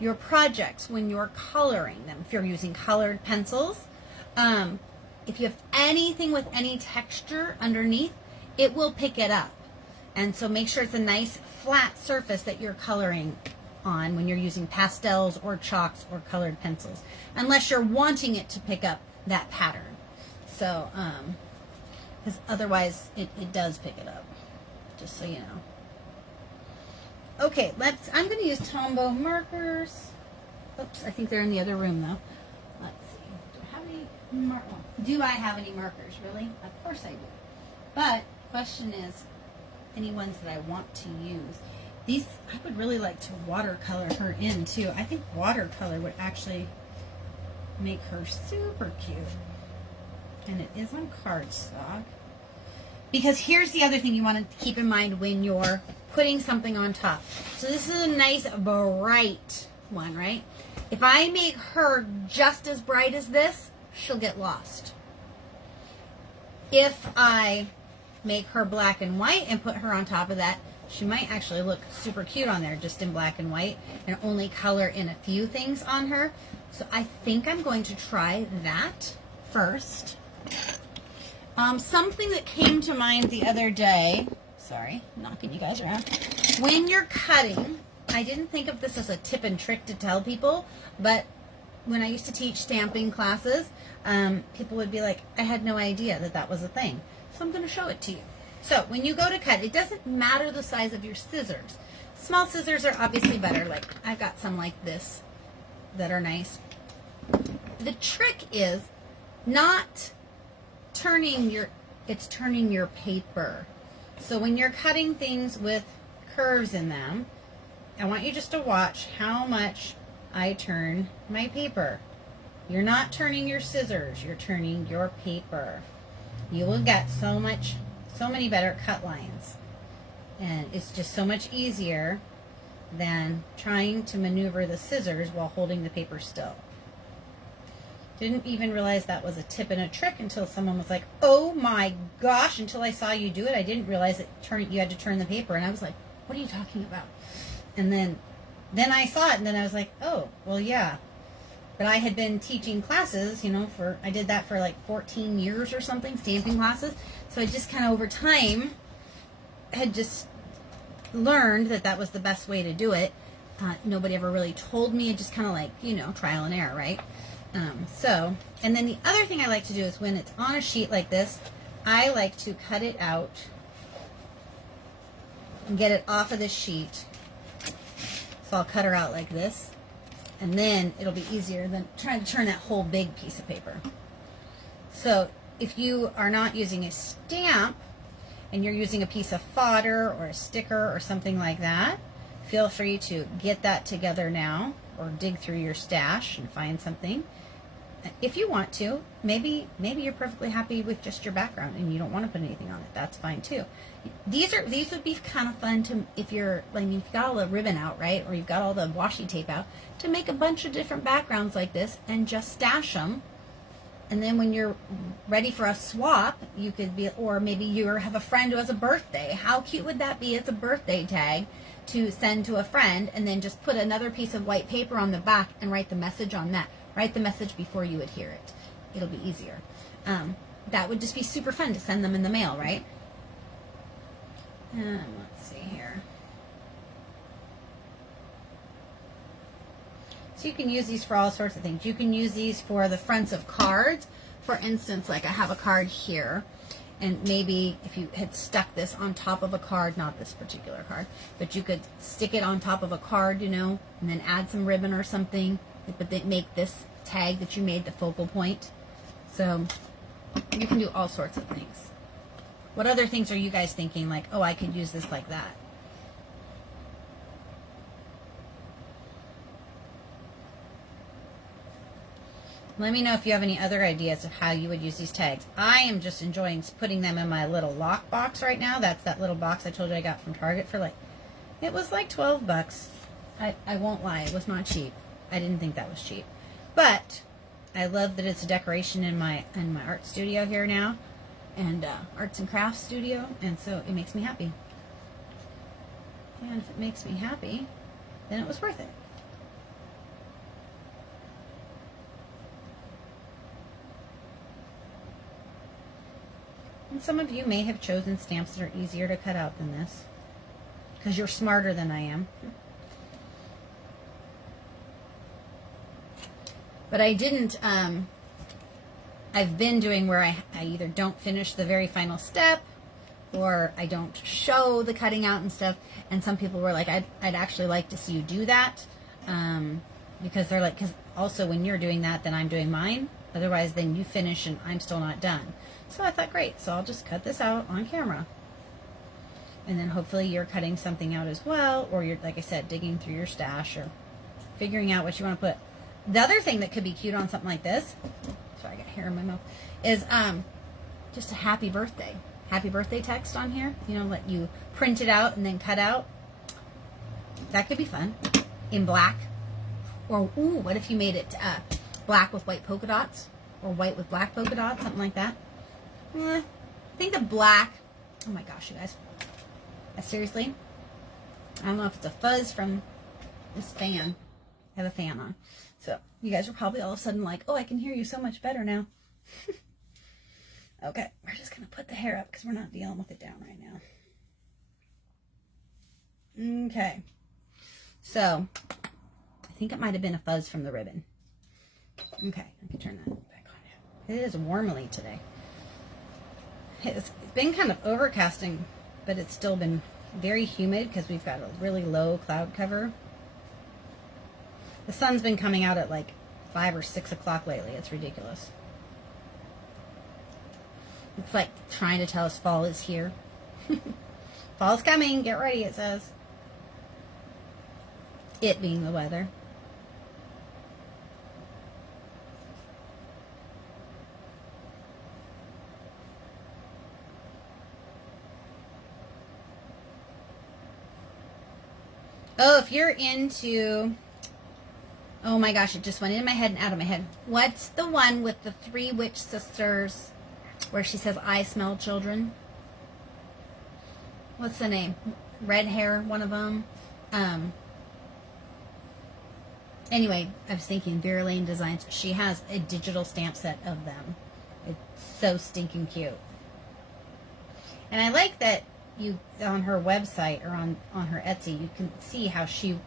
your projects when you're coloring them. If you're using colored pencils, if you have anything with any texture underneath, it will pick it up. And so make sure it's a nice flat surface that you're coloring on when you're using pastels or chalks or colored pencils, unless you're wanting it to pick up that pattern. So, because otherwise it does pick it up, just so you know. Okay, I'm going to use Tombow markers. Oops, I think they're in the other room though. Let's see. Do I have any markers, really? Of course I do. But question is, any ones that I want to use. These, I would really like to watercolor her in too. I think watercolor would actually make her super cute. And it is on cardstock. Because here's the other thing you want to keep in mind when you're putting something on top. So this is a nice bright one, right? If I make her just as bright as this, she'll get lost. If I make her black and white and put her on top of that, she might actually look super cute on there just in black and white and only color in a few things on her. So I think I'm going to try that first. Something that came to mind the other day, sorry, knocking you guys around. When you're cutting, I didn't think of this as a tip and trick to tell people, but when I used to teach stamping classes, people would be like, I had no idea that that was a thing. So I'm going to show it to you. So when you go to cut, it doesn't matter the size of your scissors. Small scissors are obviously better. Like I've got some like this that are nice. The trick is not turning it's turning your paper. So when you're cutting things with curves in them, I want you just to watch how much I turn my paper. You're not turning your scissors, you're turning your paper. You will get so many better cut lines. And it's just so much easier than trying to maneuver the scissors while holding the paper still. Didn't even realize that was a tip and a trick until someone was like, oh my gosh, until I saw you do it. I didn't realize that you had to turn the paper. And I was like, what are you talking about? And then I saw it and then I was like, oh, well, yeah. But I had been teaching classes, you know, I did that for like 14 years or something, stamping classes. So I just kind of over time had just learned that that was the best way to do it. Nobody ever really told me. It just kind of like, you know, trial and error, right? And then the other thing I like to do is when it's on a sheet like this, I like to cut it out and get it off of this sheet. So I'll cut her out like this. And then it'll be easier than trying to turn that whole big piece of paper. So if you are not using a stamp and you're using a piece of fodder or a sticker or something like that, feel free to get that together now or dig through your stash and find something. If you want to, maybe you're perfectly happy with just your background and you don't want to put anything on it. That's fine too. These would be kind of fun to, if you've got all the ribbon out, right, or you've got all the washi tape out, to make a bunch of different backgrounds like this and just stash them. And then when you're ready for a swap, you could be, or maybe you have a friend who has a birthday. How cute would that be as a birthday tag to send to a friend, and then just put another piece of white paper on the back and write the message on that. Write the message before you adhere it. It'll be easier. That would just be super fun to send them in the mail, right? Let's see here. So you can use these for all sorts of things. You can use these for the fronts of cards. For instance, like I have a card here, and maybe if you had stuck this on top of a card, not this particular card, but you could stick it on top of a card, you know, and then add some ribbon or something, but then make this tag that you made the focal point. So you can do all sorts of things. What other things are you guys thinking, like, oh, I could use this like that? Let me know if you have any other ideas of how you would use these tags. I am just enjoying putting them in my little lock box right now. That's that little box I told you I got from Target for like, it was like 12 bucks. I won't lie, it was not cheap. I didn't think that was cheap. But I love that it's a decoration in my art studio here now, and arts and crafts studio, and so it makes me happy. And if it makes me happy, then it was worth it. And some of you may have chosen stamps that are easier to cut out than this, because you're smarter than I am. But I didn't, I've been doing where I either don't finish the very final step, or I don't show the cutting out and stuff. And some people were like, I'd actually like to see you do that. Because they're like, because also when you're doing that, then I'm doing mine. Otherwise, then you finish and I'm still not done. So I thought, great, so I'll just cut this out on camera. And then hopefully you're cutting something out as well, or you're, like I said, digging through your stash or figuring out what you want to put. The other thing that could be cute on something like this, sorry, I got hair in my mouth, is just a happy birthday. Happy birthday text on here. You know, let you print it out and then cut out. That could be fun. In black. Or, ooh, what if you made it black with white polka dots? Or white with black polka dots, something like that. I think the black, oh my gosh, you guys. Seriously? I don't know if it's a fuzz from this fan. I have a fan on. So you guys are probably all of a sudden like, oh, I can hear you so much better now. Okay, we're just going to put the hair up because we're not dealing with it down right now. Okay. So I think it might have been a fuzz from the ribbon. Okay, I can turn that back on. It is warmly today. It's been kind of overcasting, but it's still been very humid because we've got a really low cloud cover. The sun's been coming out at like 5 or 6 o'clock lately. It's ridiculous. It's like trying to tell us fall is here. Fall's coming. Get ready, it says. It being the weather. Oh, if you're into... Oh my gosh, it just went in my head and out of my head. What's the one with the 3 witch sisters where she says, I smell children? What's the name? Red hair, one of them. Anyway, I was thinking Vera Lane Designs. She has a digital stamp set of them. It's so stinking cute. And I like that you, on her website or on her Etsy, you can see how she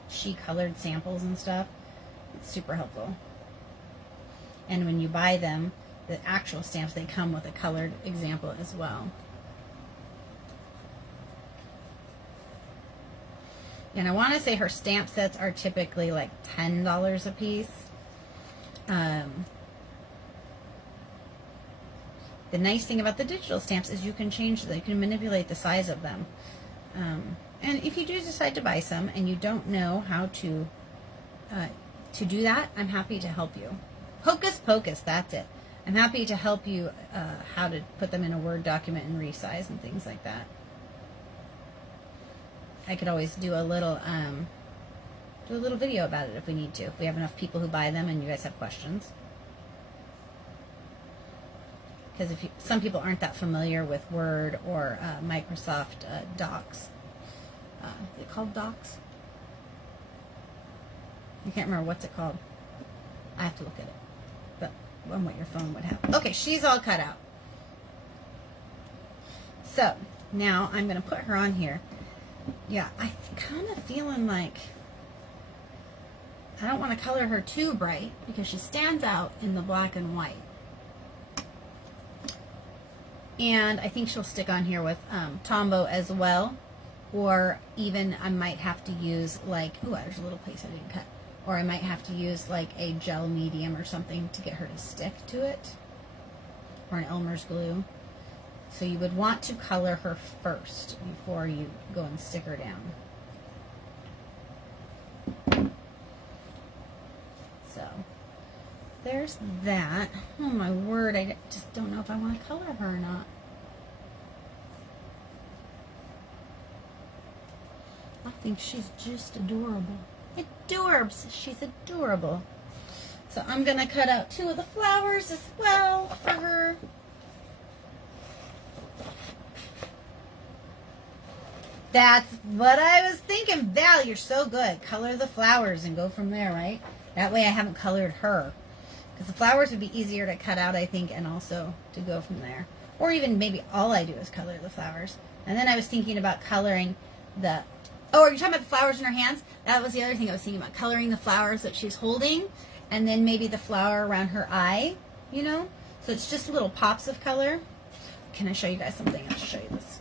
colored samples and stuff. It's super helpful. And when you buy them, the actual stamps, they come with a colored example as well. And I want to say her stamp sets are typically like $10 a piece. The nice thing about the digital stamps is you can change them. You can manipulate the size of them. And if you do decide to buy some and you don't know how to do that, I'm happy to help you. Hocus pocus, that's it. I'm happy to help you how to put them in a Word document and resize and things like that. I could always do a little video about it if we need to, if we have enough people who buy them and you guys have questions. Because some people aren't that familiar with Word or Microsoft Docs. Is it called Docs? I can't remember what's it called. I have to look at it. But on what your phone would have. Okay, she's all cut out. So now I'm going to put her on here. Yeah, I'm kind of feeling like I don't want to color her too bright because she stands out in the black and white. And I think she'll stick on here with Tombow as well. Or even I might have to use like, ooh, there's a little place I didn't cut. Or I might have to use like a gel medium or something to get her to stick to it. Or an Elmer's glue. So you would want to color her first before you go and stick her down. So there's that. Oh my word, I just don't know if I want to color her or not. I think she's just adorable. Adorbs. She's adorable. So I'm going to cut out 2 of the flowers as well for her. That's what I was thinking. Val, you're so good. Color the flowers and go from there, right? That way I haven't colored her. Because the flowers would be easier to cut out, I think, and also to go from there. Or even maybe all I do is color the flowers. And then I was thinking about coloring the... Oh, are you talking about the flowers in her hands? That was the other thing I was thinking about. Coloring the flowers that she's holding. And then maybe the flower around her eye, you know? So it's just little pops of color. Can I show you guys something? I'll show you this.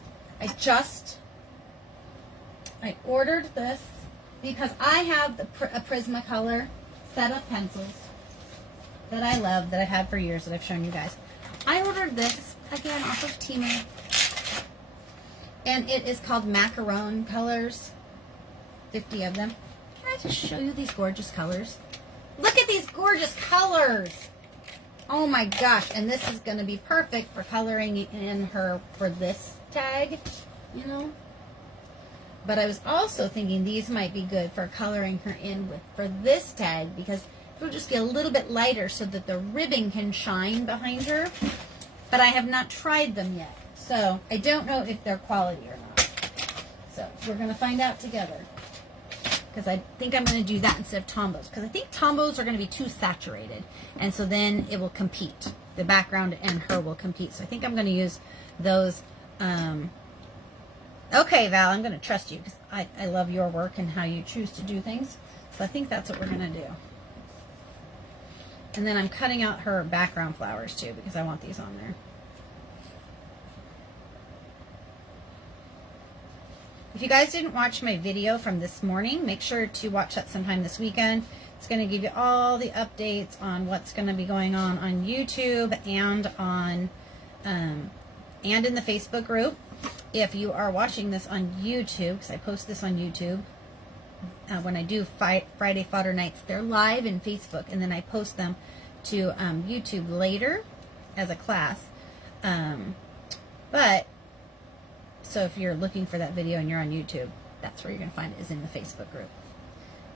I ordered this because I have a Prismacolor set of pencils that I love, that I've had for years, that I've shown you guys. I ordered this, again, off of Temu. And it is called Macaron Colors. 50 of them. Can I just show you these gorgeous colors? Look at these gorgeous colors! Oh my gosh, and this is going to be perfect for coloring in her for this tag, you know? But I was also thinking these might be good for coloring her in with for this tag, because it'll just be a little bit lighter so that the ribbing can shine behind her. But I have not tried them yet, so I don't know if they're quality or not. So we're going to find out together, because I think I'm going to do that instead of Tombows, because I think Tombows are going to be too saturated, and so then it will compete. The background and her will compete. So I think I'm going to use those. Okay, Val, I'm going to trust you because I love your work and how you choose to do things. So I think that's what we're going to do. And then I'm cutting out her background flowers too, because I want these on there. If you guys didn't watch my video from this morning, make sure to watch that sometime this weekend. It's going to give you all the updates on what's going to be going on YouTube and on and in the Facebook group. If you are watching this on YouTube, because I post this on YouTube, when I do Friday Fodder Nights, they're live in Facebook, and then I post them to YouTube later as a class. So if you're looking for that video and you're on YouTube, that's where you're going to find it, is in the Facebook group.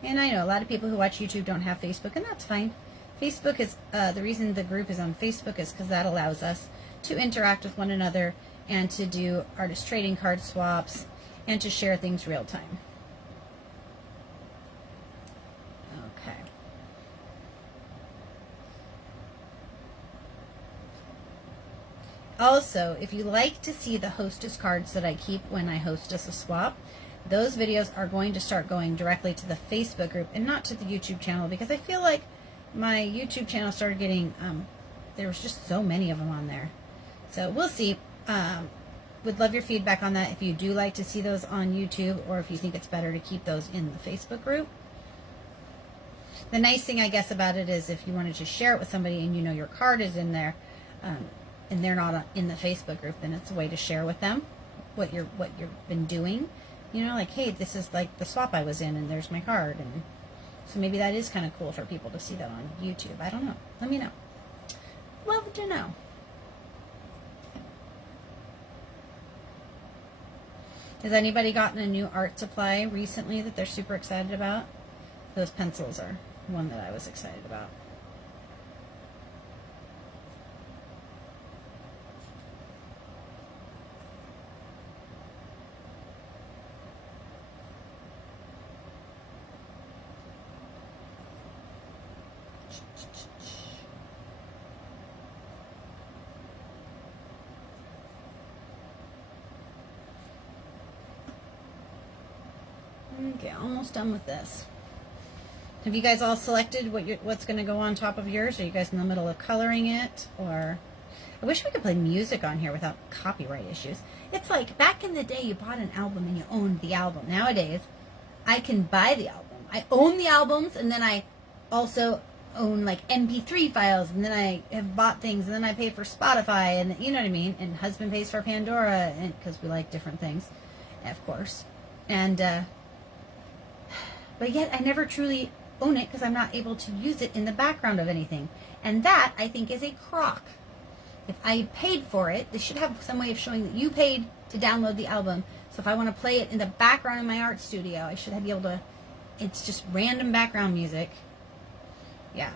And I know a lot of people who watch YouTube don't have Facebook, and that's fine. Facebook is, the reason the group is on Facebook is because that allows us to interact with one another and to do artist trading card swaps and to share things real time. Okay. Also, if you like to see the hostess cards that I keep when I hostess a swap, those videos are going to start going directly to the Facebook group and not to the YouTube channel, because I feel like my YouTube channel started getting, there was just so many of them on there. So we'll see. Would love your feedback on that, if you do like to see those on YouTube, or if you think it's better to keep those in the Facebook group. The nice thing, I guess, about it is if you wanted to share it with somebody and you know your card is in there, and they're not in the Facebook group, then it's a way to share with them what you've been doing. You know, like, hey, this is like the swap I was in, and there's my card. And so maybe that is kind of cool for people to see that on YouTube. I don't know. Let me know. Love to know. Has anybody gotten a new art supply recently that they're super excited about? Those pencils are one that I was excited about. Okay, almost done with this. Have you guys all selected what's going to go on top of yours? Are you guys in the middle of coloring it? Or I wish we could play music on here without copyright issues. It's like back in the day, you bought an album and you owned the album. Nowadays, I can buy the album. I own the albums, and then I also own like MP3 files, and then I have bought things, and then I pay for Spotify, and you know what I mean. And husband pays for Pandora, and because we like different things, of course. And but yet I never truly own it because I'm not able to use it in the background of anything. And that, I think, is a crock. If I paid for it, they should have some way of showing that you paid to download the album. So if I want to play it in the background in my art studio, I should be able to, it's just random background music. Yeah,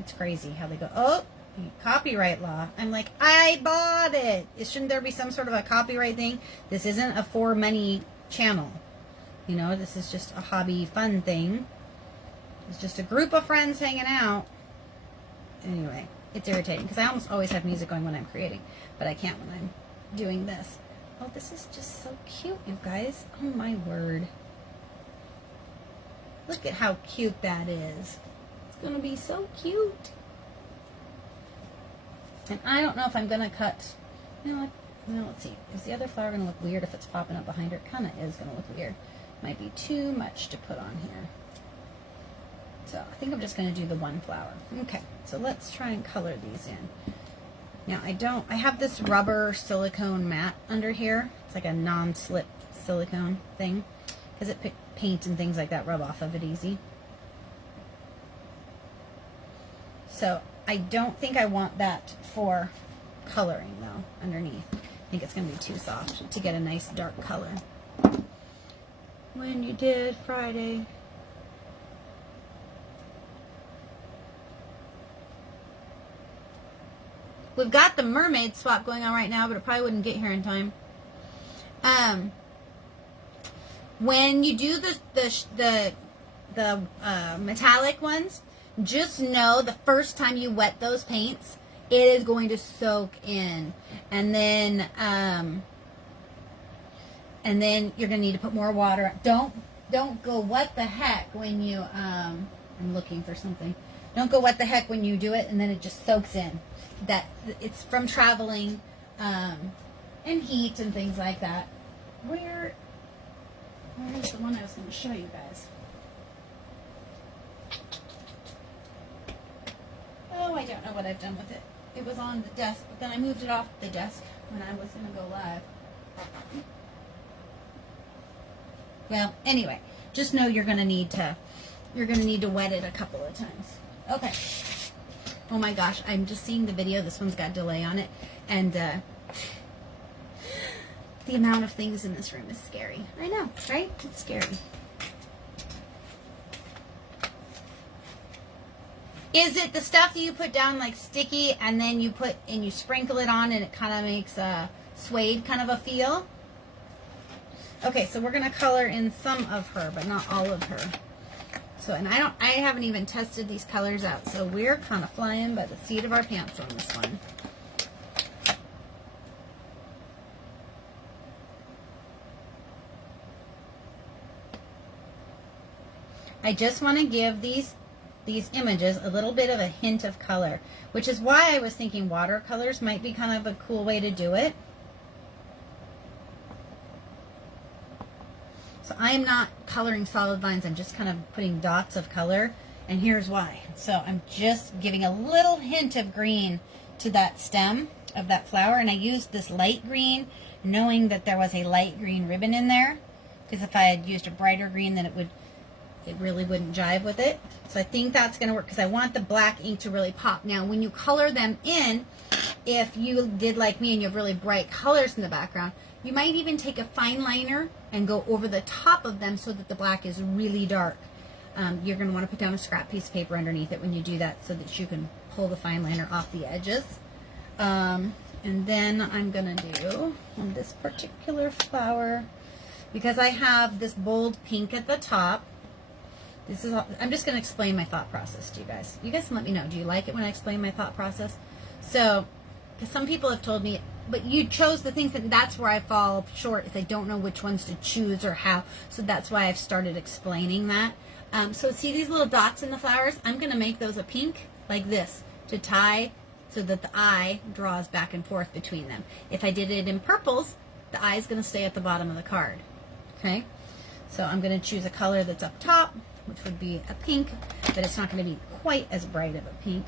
it's crazy how they go, oh, copyright law. I'm like, I bought it. Shouldn't there be some sort of a copyright thing? This isn't a for money channel. You know, this is just a hobby fun thing. It's just a group of friends hanging out. Anyway, it's irritating because I almost always have music going when I'm creating, but I can't when I'm doing this. Oh, this is just so cute, you guys. Oh my word. Look at how cute that is. It's going to be so cute. And I don't know if I'm going to cut, well, let's see. Is the other flower going to look weird if it's popping up behind her? It kind of is going to look weird. Might be too much to put on here. So I think I'm just going to do the one flower. Okay, so let's try and color these in. Now I have this rubber silicone mat under here. It's like a non-slip silicone thing because paint and things like that rub off of it easy. So I don't think I want that for coloring though underneath. I think it's going to be too soft to get a nice dark color. When you did Friday. We've got the mermaid swap going on right now, but it probably wouldn't get here in time. When you do the metallic ones, just know the first time you wet those paints, it is going to soak in, and then you're gonna need to put more water. Don't go what the heck when you I'm looking for something. Don't go what the heck when you do it, and then it just soaks in. That it's from traveling and heat and things like that. Where's the one I was going to show you guys? Oh, I don't know what I've done with it. It was on the desk, but then I moved it off the desk when I was going to go live. Well, anyway, just know you're going to need to wet it a couple of times. Okay. Oh my gosh, I'm just seeing the video. This one's got delay on it. And the amount of things in this room is scary. I know, right? It's scary. Is it the stuff that you put down like sticky and then you sprinkle it on and it kind of makes a suede kind of a feel? Okay, so we're going to color in some of her, but not all of her. So, and I haven't even tested these colors out, so we're kind of flying by the seat of our pants on this one. I just want to give these images a little bit of a hint of color, which is why I was thinking watercolors might be kind of a cool way to do it. So I'm not coloring solid lines, I'm just kind of putting dots of color, and here's why. So I'm just giving a little hint of green to that stem of that flower, and I used this light green knowing that there was a light green ribbon in there, because if I had used a brighter green then it really wouldn't jive with it. So I think that's going to work because I want the black ink to really pop. Now when you color them in, if you did like me and you have really bright colors in the background, you might even take a fine liner and go over the top of them so that the black is really dark. You're going to want to put down a scrap piece of paper underneath it when you do that so that you can pull the fine liner off the edges. And then I'm going to do on this particular flower, because I have this bold pink at the top. I'm just going to explain my thought process to you guys. You guys can let me know. Do you like it when I explain my thought process? So, because some people have told me, but you chose the things, and that's where I fall short, is I don't know which ones to choose or how. So that's why I've started explaining that. So see these little dots in the flowers? I'm going to make those a pink like this to tie so that the eye draws back and forth between them. If I did it in purples, the eye is going to stay at the bottom of the card. Okay? So I'm going to choose a color that's up top, which would be a pink, but it's not going to be quite as bright of a pink.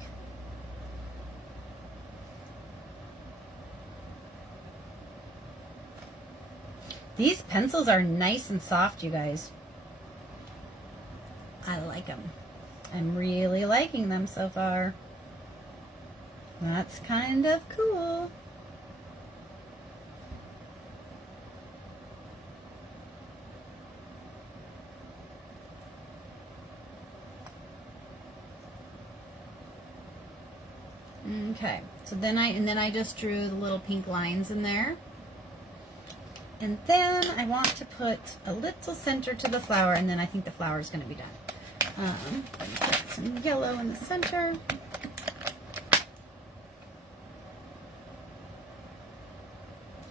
These pencils are nice and soft, you guys. I like them. I'm really liking them so far. That's kind of cool. Okay, so then I just drew the little pink lines in there. And then I want to put a little center to the flower, and then I think the flower is going to be done. Put some yellow in the center.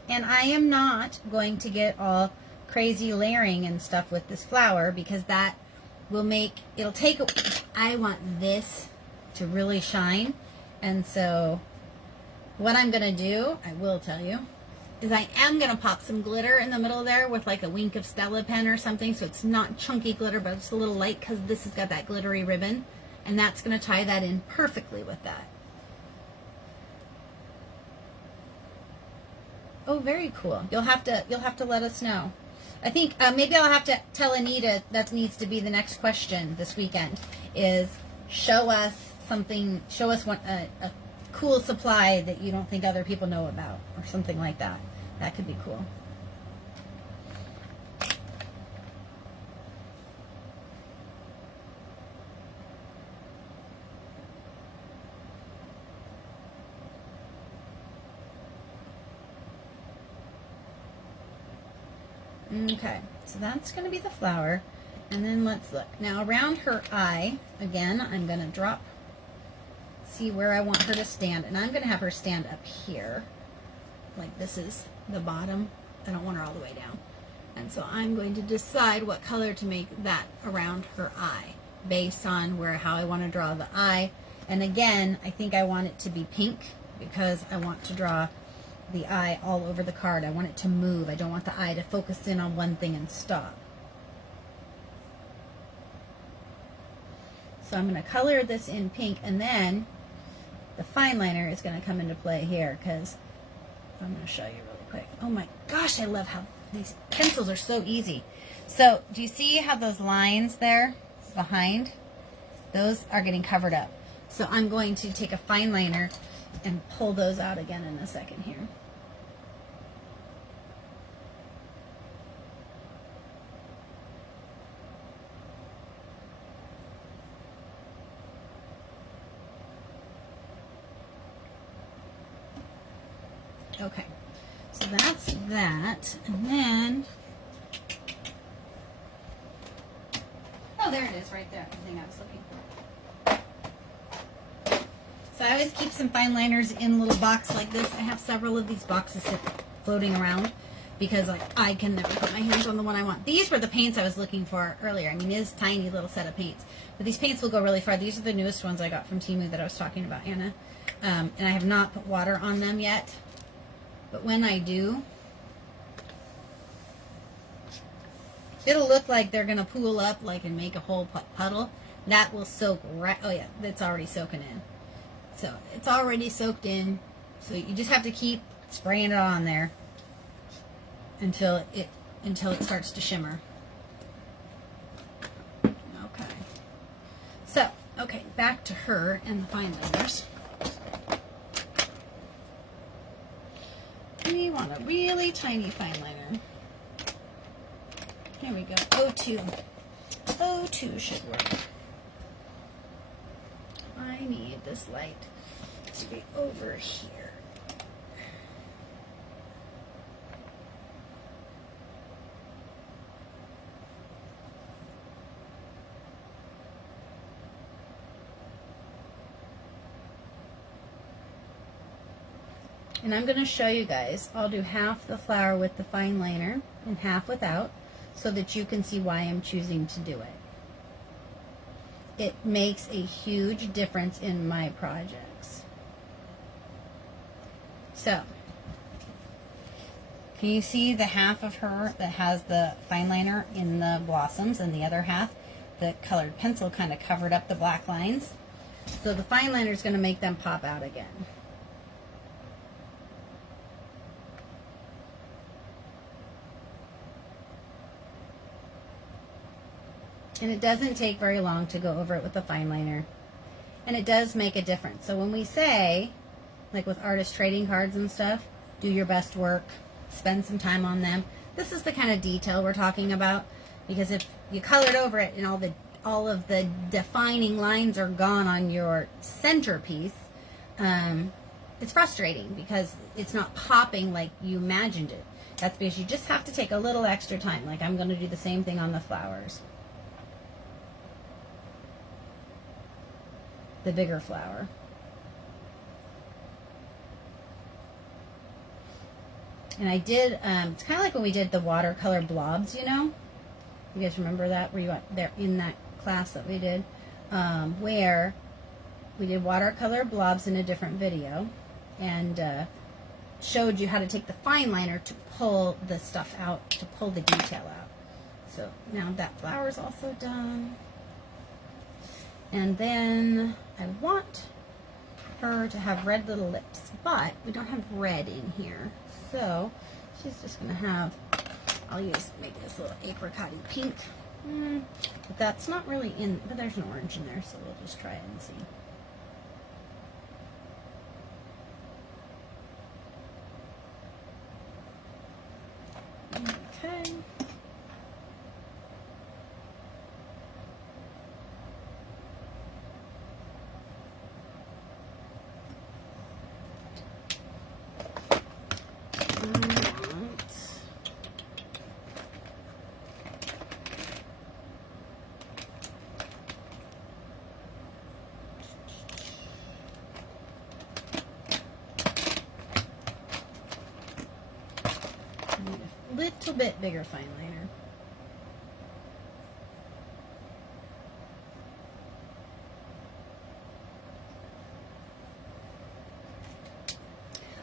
And I am not going to get all crazy layering and stuff with this flower, because that will make, it'll take, I want this to really shine. And so what I'm going to do, I will tell you, is I am going to pop some glitter in the middle there with like a wink of Stella pen or something. So it's not chunky glitter, but it's a little light, because this has got that glittery ribbon. And that's going to tie that in perfectly with that. Oh, very cool. You'll have to let us know. I think maybe I'll have to tell Anita that needs to be the next question this weekend, is show us something, show us one, a cool supply that you don't think other people know about, or something like that. That could be cool. Okay, so that's going to be the flower. And then let's look. Now around her eye, again, I'm going to drop, see where I want her to stand. And I'm going to have her stand up here. Like this is the bottom. I don't want her all the way down. And so I'm going to decide what color to make that around her eye, based on how I want to draw the eye. And again, I think I want it to be pink, because I want to draw the eye all over the card. I want it to move. I don't want the eye to focus in on one thing and stop. So I'm going to color this in pink, and then the fine liner is going to come into play here, because I'm going to show you really quick. Oh my gosh, I love how these pencils are so easy. So do you see how those lines there behind, those are getting covered up? So I'm going to take a fine liner and pull those out again in a second here. Okay, so that's that, and then, oh, there it is right there, the thing I was looking for. So I always keep some fine liners in a little box like this. I have several of these boxes floating around, because like I can never put my hands on the one I want. These were the paints I was looking for earlier. I mean, it is a tiny little set of paints, but these paints will go really far. These are the newest ones I got from Temu that I was talking about, Anna, and I have not put water on them yet. But when I do, it'll look like they're going to pool up like and make a whole puddle. That will soak right, oh yeah, that's already soaking in. So it's already soaked in. So you just have to keep spraying it on there until it starts to shimmer. Okay. So, okay, back to her and the fine liners. We want a really tiny fine liner. Here we go. 02. 02 should work. I need this light to be over here. And I'm going to show you guys. I'll do half the flower with the fine liner and half without, so that you can see why I'm choosing to do it. It makes a huge difference in my projects. So, can you see the half of her that has the fine liner in the blossoms, and the other half, the colored pencil kind of covered up the black lines? So the fine liner is going to make them pop out again. And it doesn't take very long to go over it with the fine liner. And it does make a difference. So when we say like with artist trading cards and stuff, do your best work, spend some time on them. This is the kind of detail we're talking about, because if you colored over it and all of the defining lines are gone on your centerpiece, it's frustrating because it's not popping like you imagined it. That's because you just have to take a little extra time. Like I'm going to do the same thing on the flowers. The bigger flower. And I did, it's kind of like when we did the watercolor blobs, you know? You guys remember that? Were you there in that class that we did? Where we did watercolor blobs in a different video and showed you how to take the fine liner to pull the stuff out, to pull the detail out. So now that flower is also done. And then I want her to have red little lips, but we don't have red in here. So she's just going to have, I'll use maybe this little apricot-y pink. But that's not really in, but there's an orange in there, so we'll just try it and see. Okay. Little bit bigger fine liner.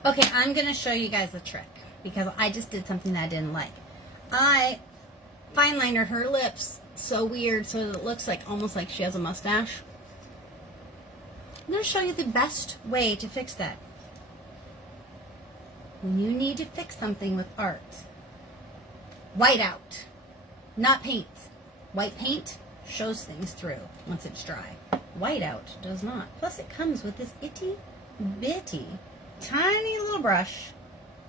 Okay, I'm going to show you guys a trick because I just did something that I didn't like. I fine linered her lips so weird so that it looks like almost like she has a mustache. I'm going to show you the best way to fix that. When you need to fix something with art, white out, not paint. White paint shows things through once it's dry. White out does not. Plus it comes with this itty bitty tiny little brush,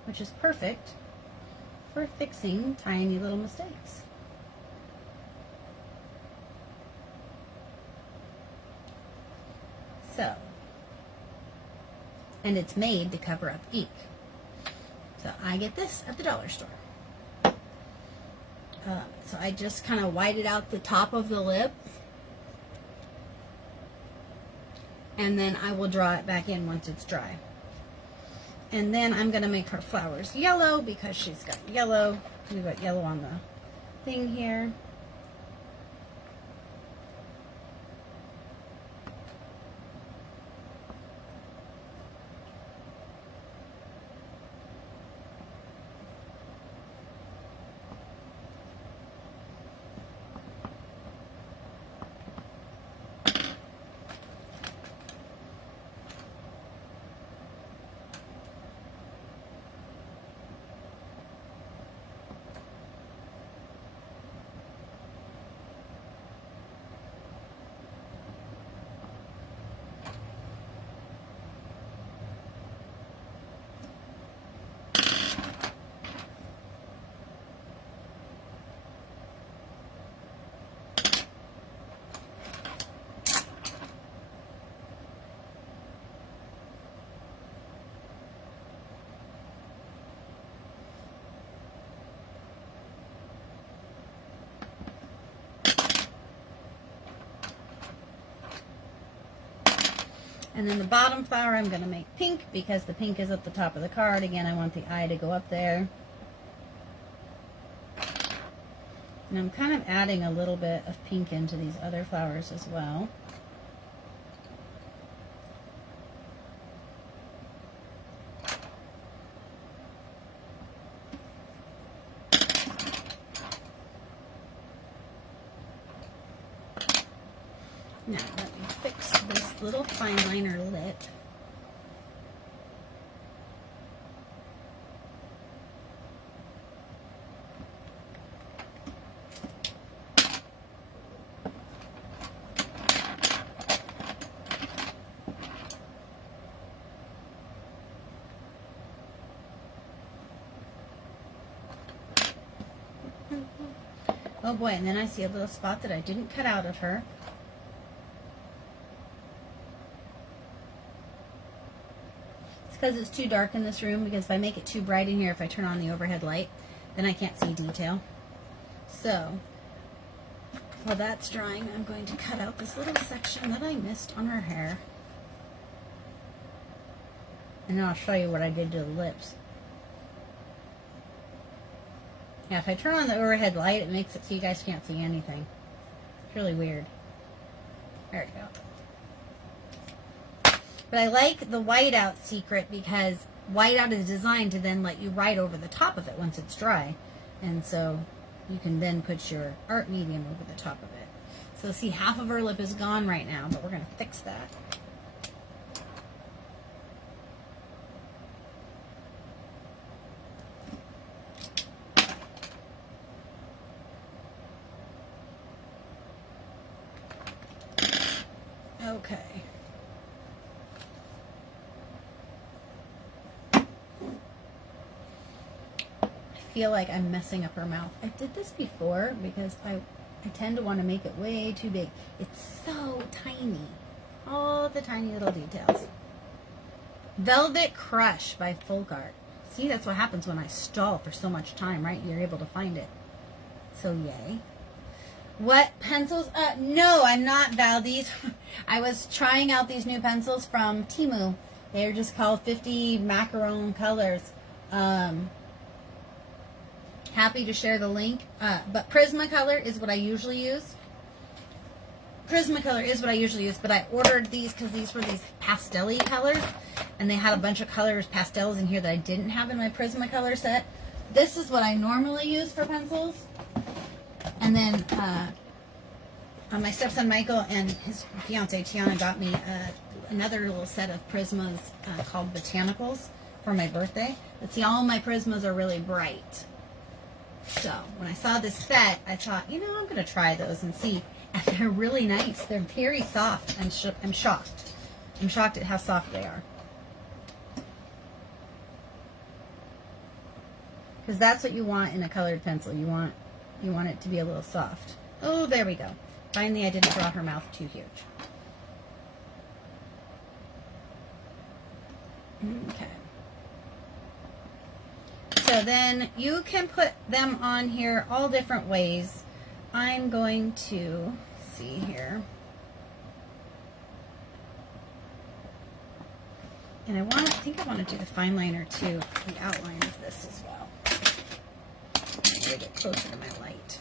which is perfect for fixing tiny little mistakes. So, and it's made to cover up ink. So I get this at the dollar store. So I just kind of whited out the top of the lip, and then I will draw it back in once it's dry. And then I'm going to make her flowers yellow because she's got yellow. We've got yellow on the thing here. And then the bottom flower I'm going to make pink because the pink is at the top of the card. Again, I want the eye to go up there. And I'm kind of adding a little bit of pink into these other flowers as well. Now let me fix this little fine liner lip. Oh boy, and then I see a little spot that I didn't cut out of her. It's because it's too dark in this room, because if I make it too bright in here, if I turn on the overhead light, then I can't see detail. So, while that's drying, I'm going to cut out this little section that I missed on her hair. And then I'll show you what I did to the lips. Yeah, if I turn on the overhead light, it makes it so you guys can't see anything. It's really weird. There we go. But I like the whiteout secret because whiteout is designed to then let you write over the top of it once it's dry. And so you can then put your art medium over the top of it. So see, half of her lip is gone right now, but we're going to fix that. Okay. I feel like I'm messing up her mouth. I did this before because I tend to want to make it way too big. It's so tiny. All the tiny little details. Velvet Crush by Folk Art. See, that's what happens when I stall for so much time, right? You're able to find it. So yay. What pencils? No, I'm not, Val. These, I was trying out these new pencils from Temu. They're just called 50 macaron colors. Happy to share the link. But Prismacolor is what I usually use. Prismacolor is what I usually use, but I ordered these because these were these pastel-y colors, and they had a bunch of colors, pastels in here that I didn't have in my Prismacolor set. This is what I normally use for pencils. And then my stepson Michael and his fiance Tiana got me another little set of Prismas called Botanicals for my birthday. But see, all my Prismas are really bright. So when I saw this set, I thought, you know, I'm going to try those and see. And they're really nice. They're very soft. I'm shocked. I'm shocked at how soft they are. Because that's what you want in a colored pencil. You want it to be a little soft. Oh, there we go. Finally, I didn't draw her mouth too huge. Okay. So then you can put them on here all different ways. I'm going to see here. And I think I want to do the fine liner too, the outline of this as well. I'm going to get closer to my light.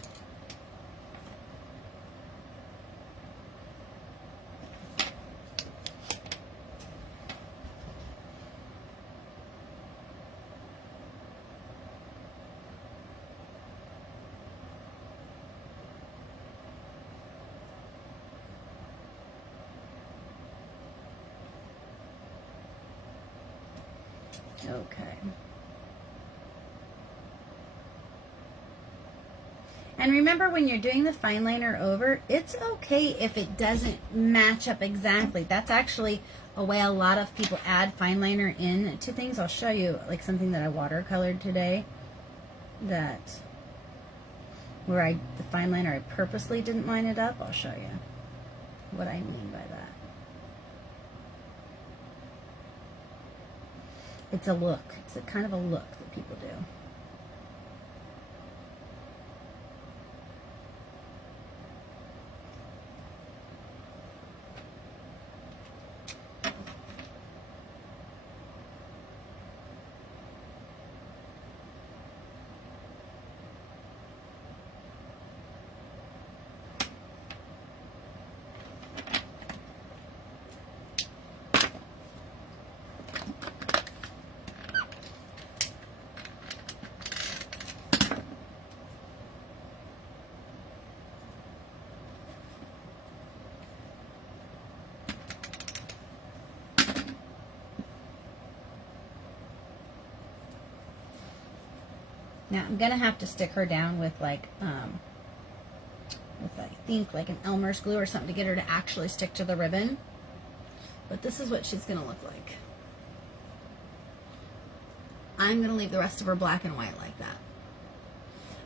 Okay. And remember, when you're doing the fine liner over, it's okay if it doesn't match up exactly. That's actually a way a lot of people add fine liner in to things. I'll show you like something that I watercolored today, that where the fine liner, I purposely didn't line it up. I'll show you what I mean by that. It's a look. It's a kind of a look that people do. Now I'm gonna have to stick her down with like I think like an Elmer's glue or something to get her to actually stick to the ribbon. But this is what she's gonna look like. I'm gonna leave the rest of her black and white like that.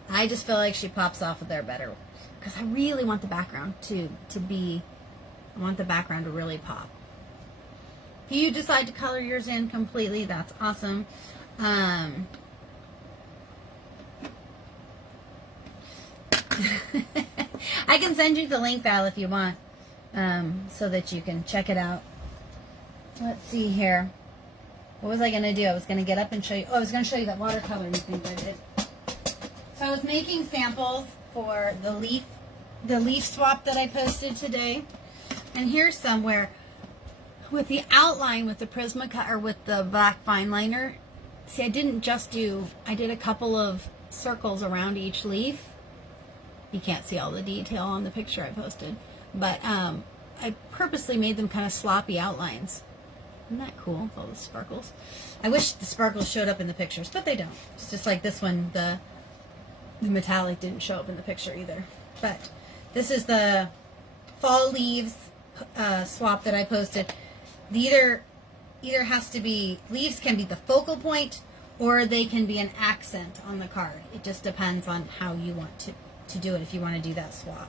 I just feel like she pops off of there better because I really want the background to be, I want the background to really pop. If you decide to color yours in completely, that's awesome. I can send you the link, Val, if you want, so that you can check it out. Let's see here. What was I going to do? I was going to get up and show you. Oh, I was going to show you that watercoloring thing I did. So I was making samples for the leaf swap that I posted today. And here's somewhere with the outline with the Prismacolor, or with the black fine liner. See, I didn't just do, I did a couple of circles around each leaf. You can't see all the detail on the picture I posted, but I purposely made them kind of sloppy outlines. Isn't that cool with all the sparkles? I wish the sparkles showed up in the pictures, but they don't. It's just like this one, the metallic didn't show up in the picture either. But this is the fall leaves swap that I posted. Either has to be, leaves can be the focal point, or they can be an accent on the card. It just depends on how you want to do it, if you want to do that swap.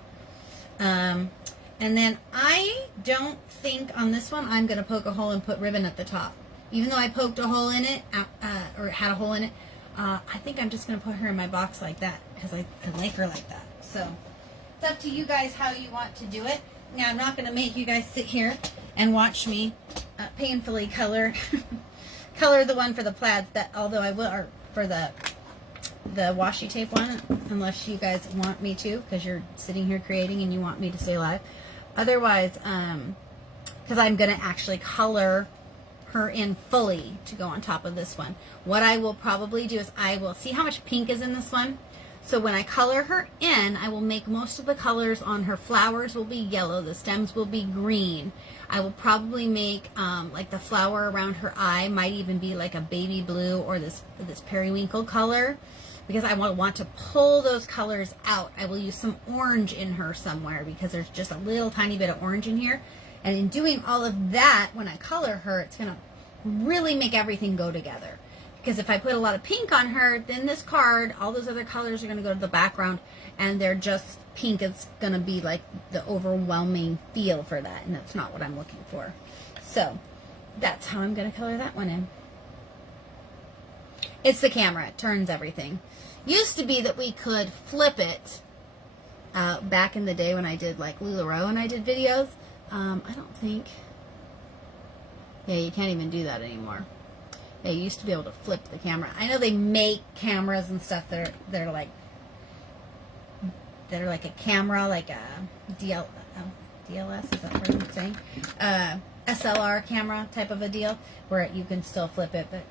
And then I don't think on this one I'm going to poke a hole and put ribbon at the top. Even though I poked a hole in it, or had a hole in it, I think I'm just going to put her in my box like that, because I like her like that. So it's up to you guys how you want to do it. Now, I'm not going to make you guys sit here and watch me painfully color the one for the plaids, that, although I will, or for the washi tape one, unless you guys want me to, because you're sitting here creating and you want me to stay live. Otherwise, because I'm going to actually color her in fully to go on top of this one. What I will probably do is I will see how much pink is in this one. So when I color her in, I will make most of the colors on her flowers will be yellow. The stems will be green. I will probably make like the flower around her eye might even be like a baby blue, or this periwinkle color, because I want to pull those colors out. I will use some orange in her somewhere, because there's just a little tiny bit of orange in here. And in doing all of that, when I color her, it's going to really make everything go together. Because if I put a lot of pink on her, then this card, all those other colors are going to go to the background, and they're just pink is going to be like the overwhelming feel for that, and that's not what I'm looking for. So that's how I'm going to color that one in. It's the camera. It turns everything. Used to be that we could flip it back in the day when I did like LuLaRoe and I did videos. I don't think, yeah, you can't even do that anymore. They used to be able to flip the camera. I know they make cameras and stuff that are like a camera, like a DLS, is that what I'm saying? SLR camera type of a deal, where you can still flip it, but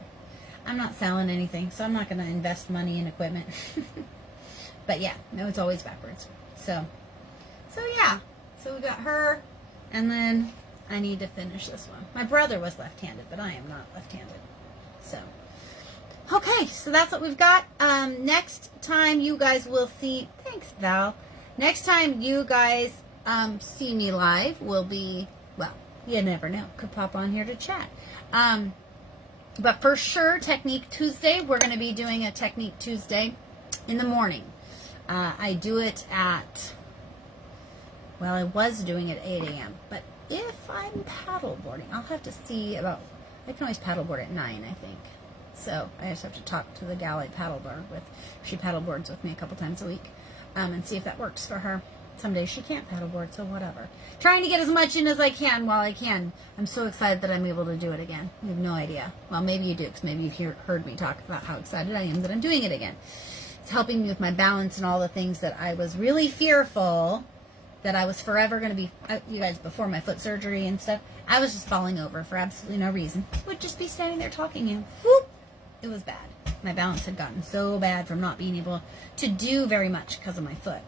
I'm not selling anything, so I'm not going to invest money in equipment. But yeah, no, it's always backwards. So yeah, so we got her, and then I need to finish this one. My brother was left-handed, but I am not left-handed. So, okay, so that's what we've got. Next time you guys will see, thanks Val, next time you guys see me live will be, well, you never know, could pop on here to chat. But for sure, Technique Tuesday, we're going to be doing a Technique Tuesday in the morning. I do it at, well, I was doing it at 8 a.m., but if I'm paddleboarding, I'll have to see about, I can always paddleboard at 9, I think. So I just have to talk to the gal I paddleboard with. She paddleboards with me a couple times a week, and see if that works for her. Some days she can't paddleboard, so whatever. Trying to get as much in as I can while I can. I'm so excited that I'm able to do it again. You have no idea. Well, maybe you do, because maybe you've heard me talk about how excited I am that I'm doing it again. It's helping me with my balance and all the things that I was really fearful that I was forever going to be, you guys, before my foot surgery and stuff, I was just falling over for absolutely no reason. Would just be standing there talking to you. Whoop! It was bad. My balance had gotten so bad from not being able to do very much because of my foot.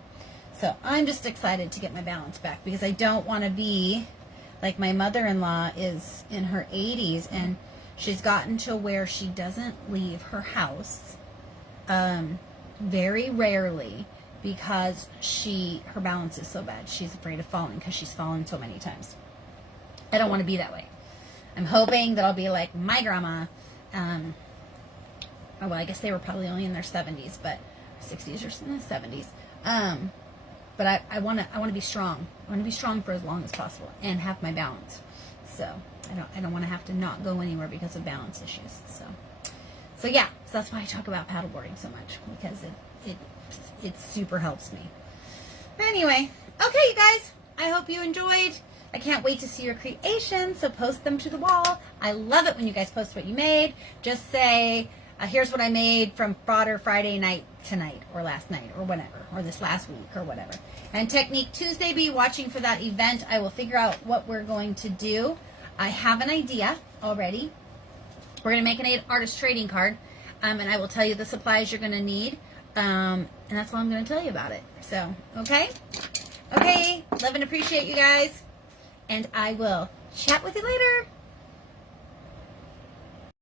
So I'm just excited to get my balance back, because I don't want to be like my mother-in-law is in her 80s, and she's gotten to where she doesn't leave her house very rarely, because her balance is so bad. She's afraid of falling because she's fallen so many times. I don't want to be that way. I'm hoping that I'll be like my grandma. Oh, well, I guess they were probably only in their 70s, but 60s or 70s. But I want to be strong. I want to be strong for as long as possible and have my balance. So I don't want to have to not go anywhere because of balance issues. So yeah, so that's why I talk about paddleboarding so much, because it super helps me. But anyway, okay, you guys, I hope you enjoyed. I can't wait to see your creations, so post them to the wall. I love it when you guys post what you made. Just say, here's what I made from fodder Friday night tonight, or last night, or whatever, or this last week, or whatever. And Technique Tuesday, be watching for that event. I will figure out what we're going to do. I have an idea already. We're going to make an artist trading card, and I will tell you the supplies you're going to need, and that's all I'm going to tell you about it. So, okay? Okay, love and appreciate you guys, and I will chat with you later.